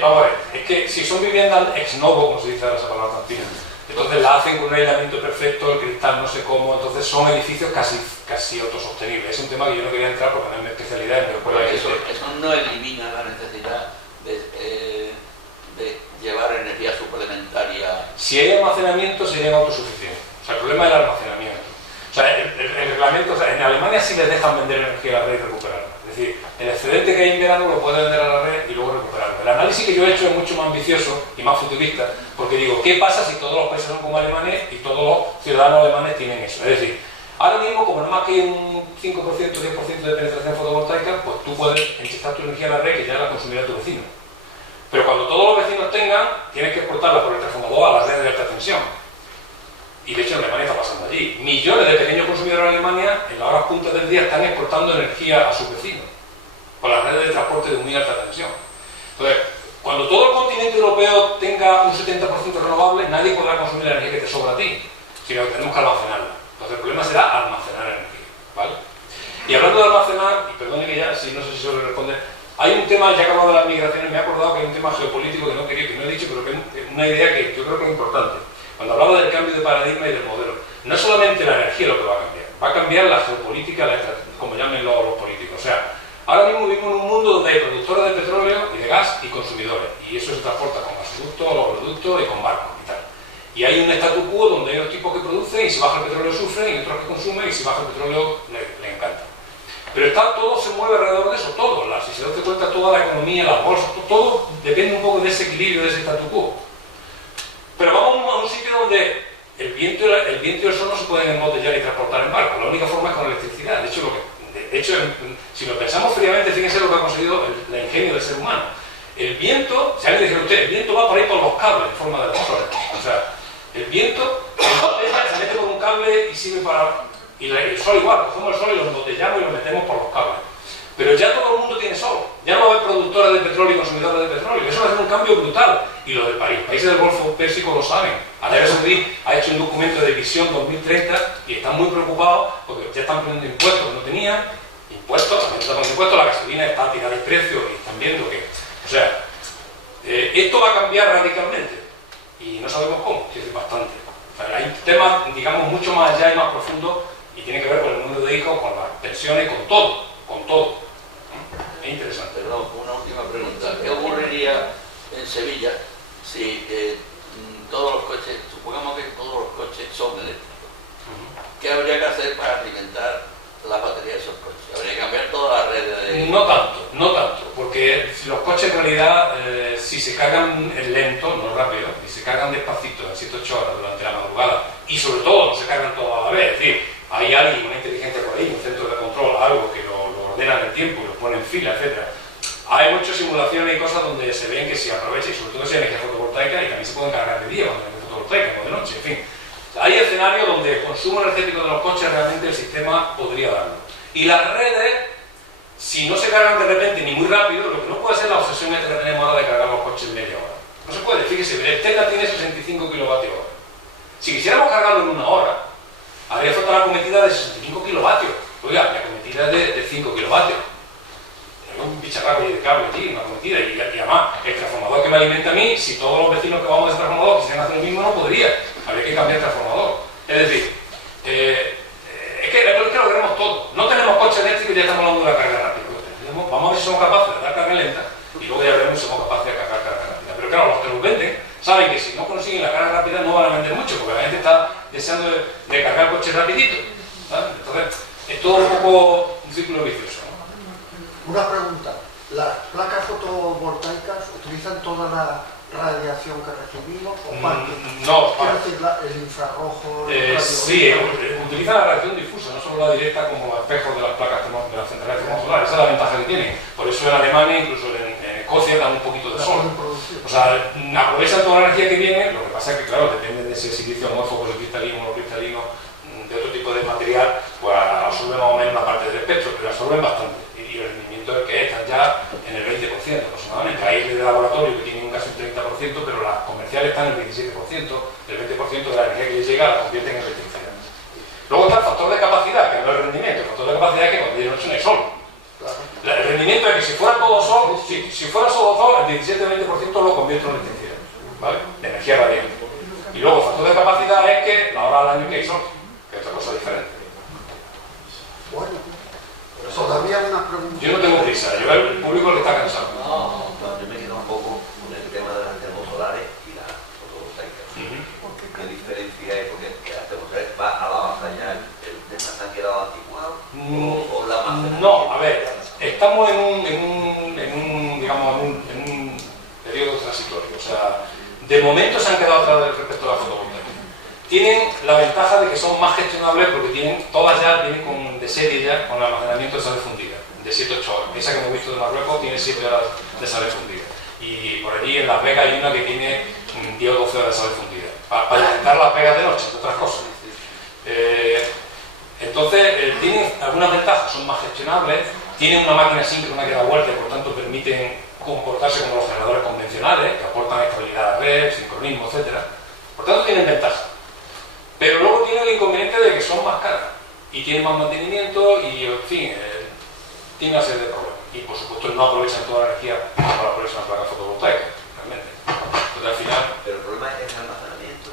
vamos a ver, es que si son viviendas ex novo, como se dice ahora esa palabra tan fina, entonces la hacen con un aislamiento perfecto, el cristal no sé cómo, entonces son edificios casi autosostenibles. Es un tema que yo no quería entrar porque no es mi especialidad, en mi escuela de eso no elimina la necesidad de llevar energía suplementaria. Si hay almacenamiento, serían autosuficientes. O sea, el problema es el almacenamiento. O sea, el reglamento, o sea, en Alemania sí les dejan vender energía a la red y recuperarla. Es decir, el excedente que hay en verano lo puede vender a la red y luego recuperarlo. El análisis que yo he hecho es mucho más ambicioso y más futurista, porque digo, ¿qué pasa si todos los países son como Alemania y todos los ciudadanos alemanes tienen eso? Es decir, ahora mismo, como nada más que hay un 5% o 10% de penetración fotovoltaica, pues tú puedes inyectar tu energía a la red que ya la consumirá tu vecino. Pero cuando todos los vecinos tengan, tienes que exportarla por el transformador a las redes de alta tensión. Y de hecho en Alemania está pasando allí. Millones de pequeños consumidores en Alemania, en las horas puntas del día, están exportando energía a sus vecinos por las redes de transporte de muy alta tensión. Entonces, cuando todo el continente europeo tenga un 70% renovable, nadie podrá consumir la energía que te sobra a ti, sino que tenemos que almacenarla. Entonces el problema será almacenar energía, ¿vale? Y hablando de almacenar, y perdone que ya, no sé si se lo responde, hay un tema, ya que he hablado de las migraciones, me he acordado que hay un tema geopolítico que no he dicho, pero que es una idea que yo creo que es importante. Cuando hablaba del cambio de paradigma y del modelo, no es solamente la energía lo que va a cambiar la geopolítica, como llamen los políticos. O sea, ahora mismo vivimos en un mundo donde hay productores de petróleo y de gas y consumidores, y eso se transporta con gasoductos, oleoductos y con barcos y tal. Y hay un statu quo donde hay unos tipos que producen y si baja el petróleo sufren y otros que consumen y si baja el petróleo le encanta. Pero todo se mueve alrededor de eso, todo. Si se da cuenta, toda la economía, las bolsas, todo depende un poco de ese equilibrio, de ese statu quo. Pero vamos a un sitio donde el viento y el sol no se pueden embotellar y transportar en barco. La única forma es con electricidad. De hecho, si lo pensamos fríamente, fíjense lo que ha conseguido el ingenio del ser humano. El viento, si alguien le dijera a usted, el viento va por ahí por los cables en forma de motores. O sea, el viento se mete por un cable y sirve para... Y el sol igual, cogemos el sol y lo embotellamos y lo metemos por los cables. Pero ya todo el mundo tiene sol. Ya no va a haber productores de petróleo y consumidores de petróleo. Eso va a ser un cambio brutal. Y lo del país. Países del Golfo Pérsico lo saben. Arabia Saudí ha hecho un documento de visión 2030 y están muy preocupados porque ya están poniendo impuestos que no tenían. La gasolina está a tirar el precio y están viendo que... O sea, esto va a cambiar radicalmente. Y no sabemos cómo, que es bastante. O sea, hay temas, digamos, mucho más allá y más profundos y tiene que ver con el número de hijos, con las pensiones, con todo. Es interesante. Perdón, una última pregunta. ¿Qué ocurriría en Sevilla si todos los coches, supongamos que todos los coches son eléctricos? ¿Qué habría que hacer para alimentar las baterías de esos coches? ¿Habría que cambiar toda la red de...? No tanto, porque los coches en realidad, si se cargan lento, no rápido, y se cargan despacito, en 7 o 8 horas durante la madrugada, y sobre todo no se cargan todos a la vez, es decir, hay alguien, una inteligencia por ahí, un centro de control, algo que lo ordena en el tiempo y lo pone en fila, etc. Hay muchas simulaciones y cosas donde se ven que se aprovecha, y sobre todo si hay energía fotovoltaica, y también se pueden cargar de día cuando hay energía fotovoltaica, no de noche, en fin. Hay escenarios donde el consumo energético de los coches realmente el sistema podría darlo. Y las redes, si no se cargan de repente ni muy rápido, lo que no puede ser la obsesión esta que tenemos ahora de cargar los coches en media hora. No se puede, fíjese, el Tesla tiene 65 kilovatios hora. Si quisiéramos cargarlo en 1 hora, haría falta una acometida de 65 kilovatios. Oiga, mi acometida es de 5 kilovatios. Tengo un bicharraco de cable aquí, una acometida, y además, el transformador que me alimenta a mí, si todos los vecinos que vamos de transformador quisieran hacer lo mismo, no podría. Habría que cambiar el transformador. Es decir, es que lo queremos todo. No tenemos coches eléctricos y ya estamos hablando de la carga rápida. Vamos a ver si somos capaces de dar carga lenta y luego ya veremos si somos capaces de cargar carga rápida. Pero claro, los que nos venden saben que si no consiguen la carga rápida no van a vender mucho, porque la gente está deseando de cargar coches rapidito, ¿sabes? Entonces, es todo un poco un círculo vicioso, ¿no? Una pregunta. ¿Las placas fotovoltaicas utilizan toda la radiación que recibimos o parte? No, Quiero decir, el infrarrojo, sí, utilizan la radiación difusa, no solo la directa como espejos de las placas de las centrales termosolares. Esa es la ventaja que tienen. Por eso en Alemania, incluso en Escocia, dan un poquito de sol. O sea, aprovechan toda la energía que viene. Lo que pasa es que, claro, depende de ese silicio amorfo, policristalino, monocristalino, de otro tipo de material, pues absorben más o menos una parte del espectro, pero absorben bastante. Y el rendimiento es que están ya en el 20% aproximadamente. Hay de laboratorio que tienen casi un 30%, pero las comerciales están en el 27%. El 20% de la energía que les llega la convierten en electricidad. Luego está el factor de capacidad, que no es el rendimiento. El factor de capacidad es que cuando viene noche no hay sol. El rendimiento es que si fuera todo sol, si fuera solo sol, el 17-20% lo convierte en electricidad, ¿vale? De energía radiante. Y luego el factor de capacidad es que la hora del año que hay sol, que es otra cosa diferente. Bueno, todavía una pregunta. Yo no tengo prisa, yo veo el público que está cansado. No, yo me quedo un poco con el tema de las termosolares y las fotovoltaicas. ¿Qué diferencia hay? Porque las termosolares va a la baja ya, el tema se han quedado anticuados o la más. No, a ver, estamos en un periodo transitorio. O sea, de momento se han quedado atrás respecto a la fotovoltaica. Tienen la ventaja de que son más gestionables porque todas ya vienen de serie ya con almacenamiento de sales fundidas, de 7-8 horas. Esa que hemos visto de Marruecos tiene 7 horas de sales fundidas. Y por allí en Las Vegas hay una que tiene 10 o 12 horas de sales fundidas. Para alimentar Las Vegas de noche, entre otras cosas. Entonces, tienen algunas ventajas, son más gestionables, tienen una máquina síncrona que da vuelta y por tanto permiten comportarse como los generadores convencionales, que aportan estabilidad a la red, sincronismo, etc. Por tanto, tienen ventajas. Pero luego tienen el inconveniente de que son más caras y tienen más mantenimiento y, en fin, tienen una serie de problemas. Y, por supuesto, no aprovechan toda la energía para ponerse una placa fotovoltaica, realmente. Entonces, al final... Pero el problema es el almacenamiento.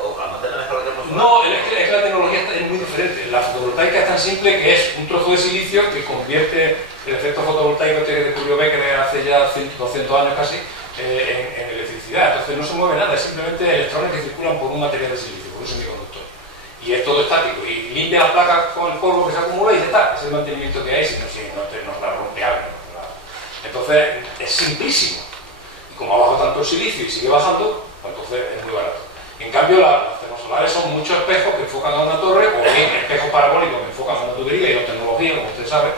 ¿O almacena mejor la termosolar? No, es que la tecnología es muy diferente. La fotovoltaica es tan simple que es un trozo de silicio que convierte el efecto fotovoltaico que descubrió Becker hace ya 200 años casi en electricidad. Entonces no se mueve nada, es simplemente electrones que circulan por un material de silicio, por un semiconductor. Y es todo estático. Y limpia las placas con el polvo que se acumula y ya está. Es el mantenimiento que hay, si no la rompe algo. Entonces es simplísimo. Y como ha bajado tanto el silicio y sigue bajando, pues entonces es muy barato. En cambio, las termosolares son muchos espejos que enfocan a una torre, o bien espejos parabólicos que enfocan a una tubería y dos tecnologías, como usted sabe.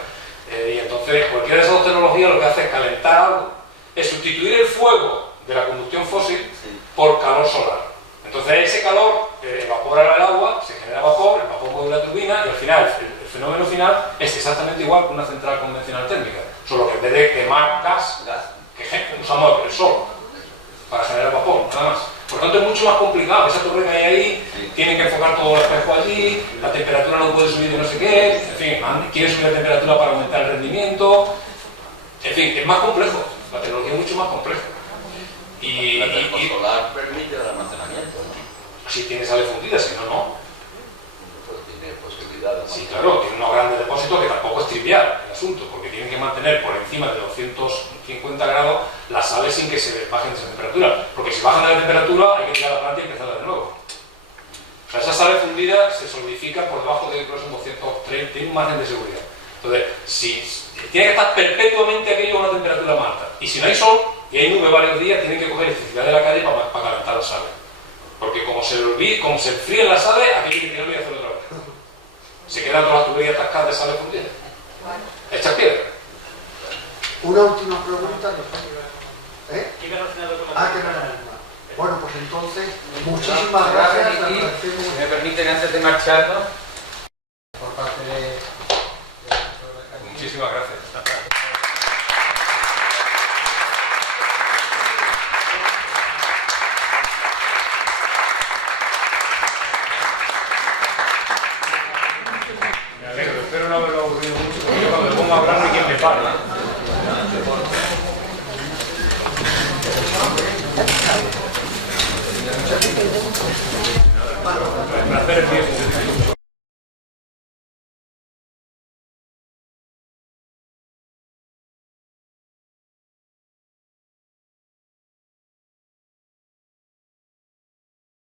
Y entonces, cualquiera de esas dos tecnologías lo que hace es calentar algo, es sustituir el fuego de la combustión fósil por calor solar. Entonces, ese calor evapora el agua, se genera vapor, el vapor mueve la turbina y al final, el fenómeno final es exactamente igual que una central convencional térmica, solo que en vez de quemar gas que usamos el sol para generar vapor, nada más. Por tanto, es mucho más complicado. Esa torre que hay ahí, tienen que enfocar todo el espejo allí, la temperatura no puede subir de no sé qué, en fin, quieren subir la temperatura para aumentar el rendimiento. En fin, es más complejo. La tecnología es mucho más compleja. La termosolar permite el almacenamiento, ¿no? Si tiene sales fundidas, si no, no. Pues tiene posibilidades. Sí, claro, tiene unos grandes depósitos que tampoco es trivial el asunto, porque tienen que mantener por encima de 250 grados las sales sin que se bajen esa temperatura, porque si bajan de la temperatura hay que tirar la planta y empezarla de nuevo. O sea, esas sales fundidas se solidifican por debajo de los 230, tiene un margen de seguridad. Entonces, tiene que estar perpetuamente aquello a una temperatura más alta. Y si no hay sol y hay nube varios días, tienen que coger electricidad de la calle para calentar las sales. Porque como se enfríen las sales, aquello hay que tirarlo y hacerlo otra vez. Se quedan todas las tuberías atascadas de sales fundidas. Hechas piedra. Una última pregunta. Que no es la misma. Bueno, pues entonces, muchísimas gracias. Si me permiten, antes de marcharnos, por parte de... Muchísimas gracias. Pero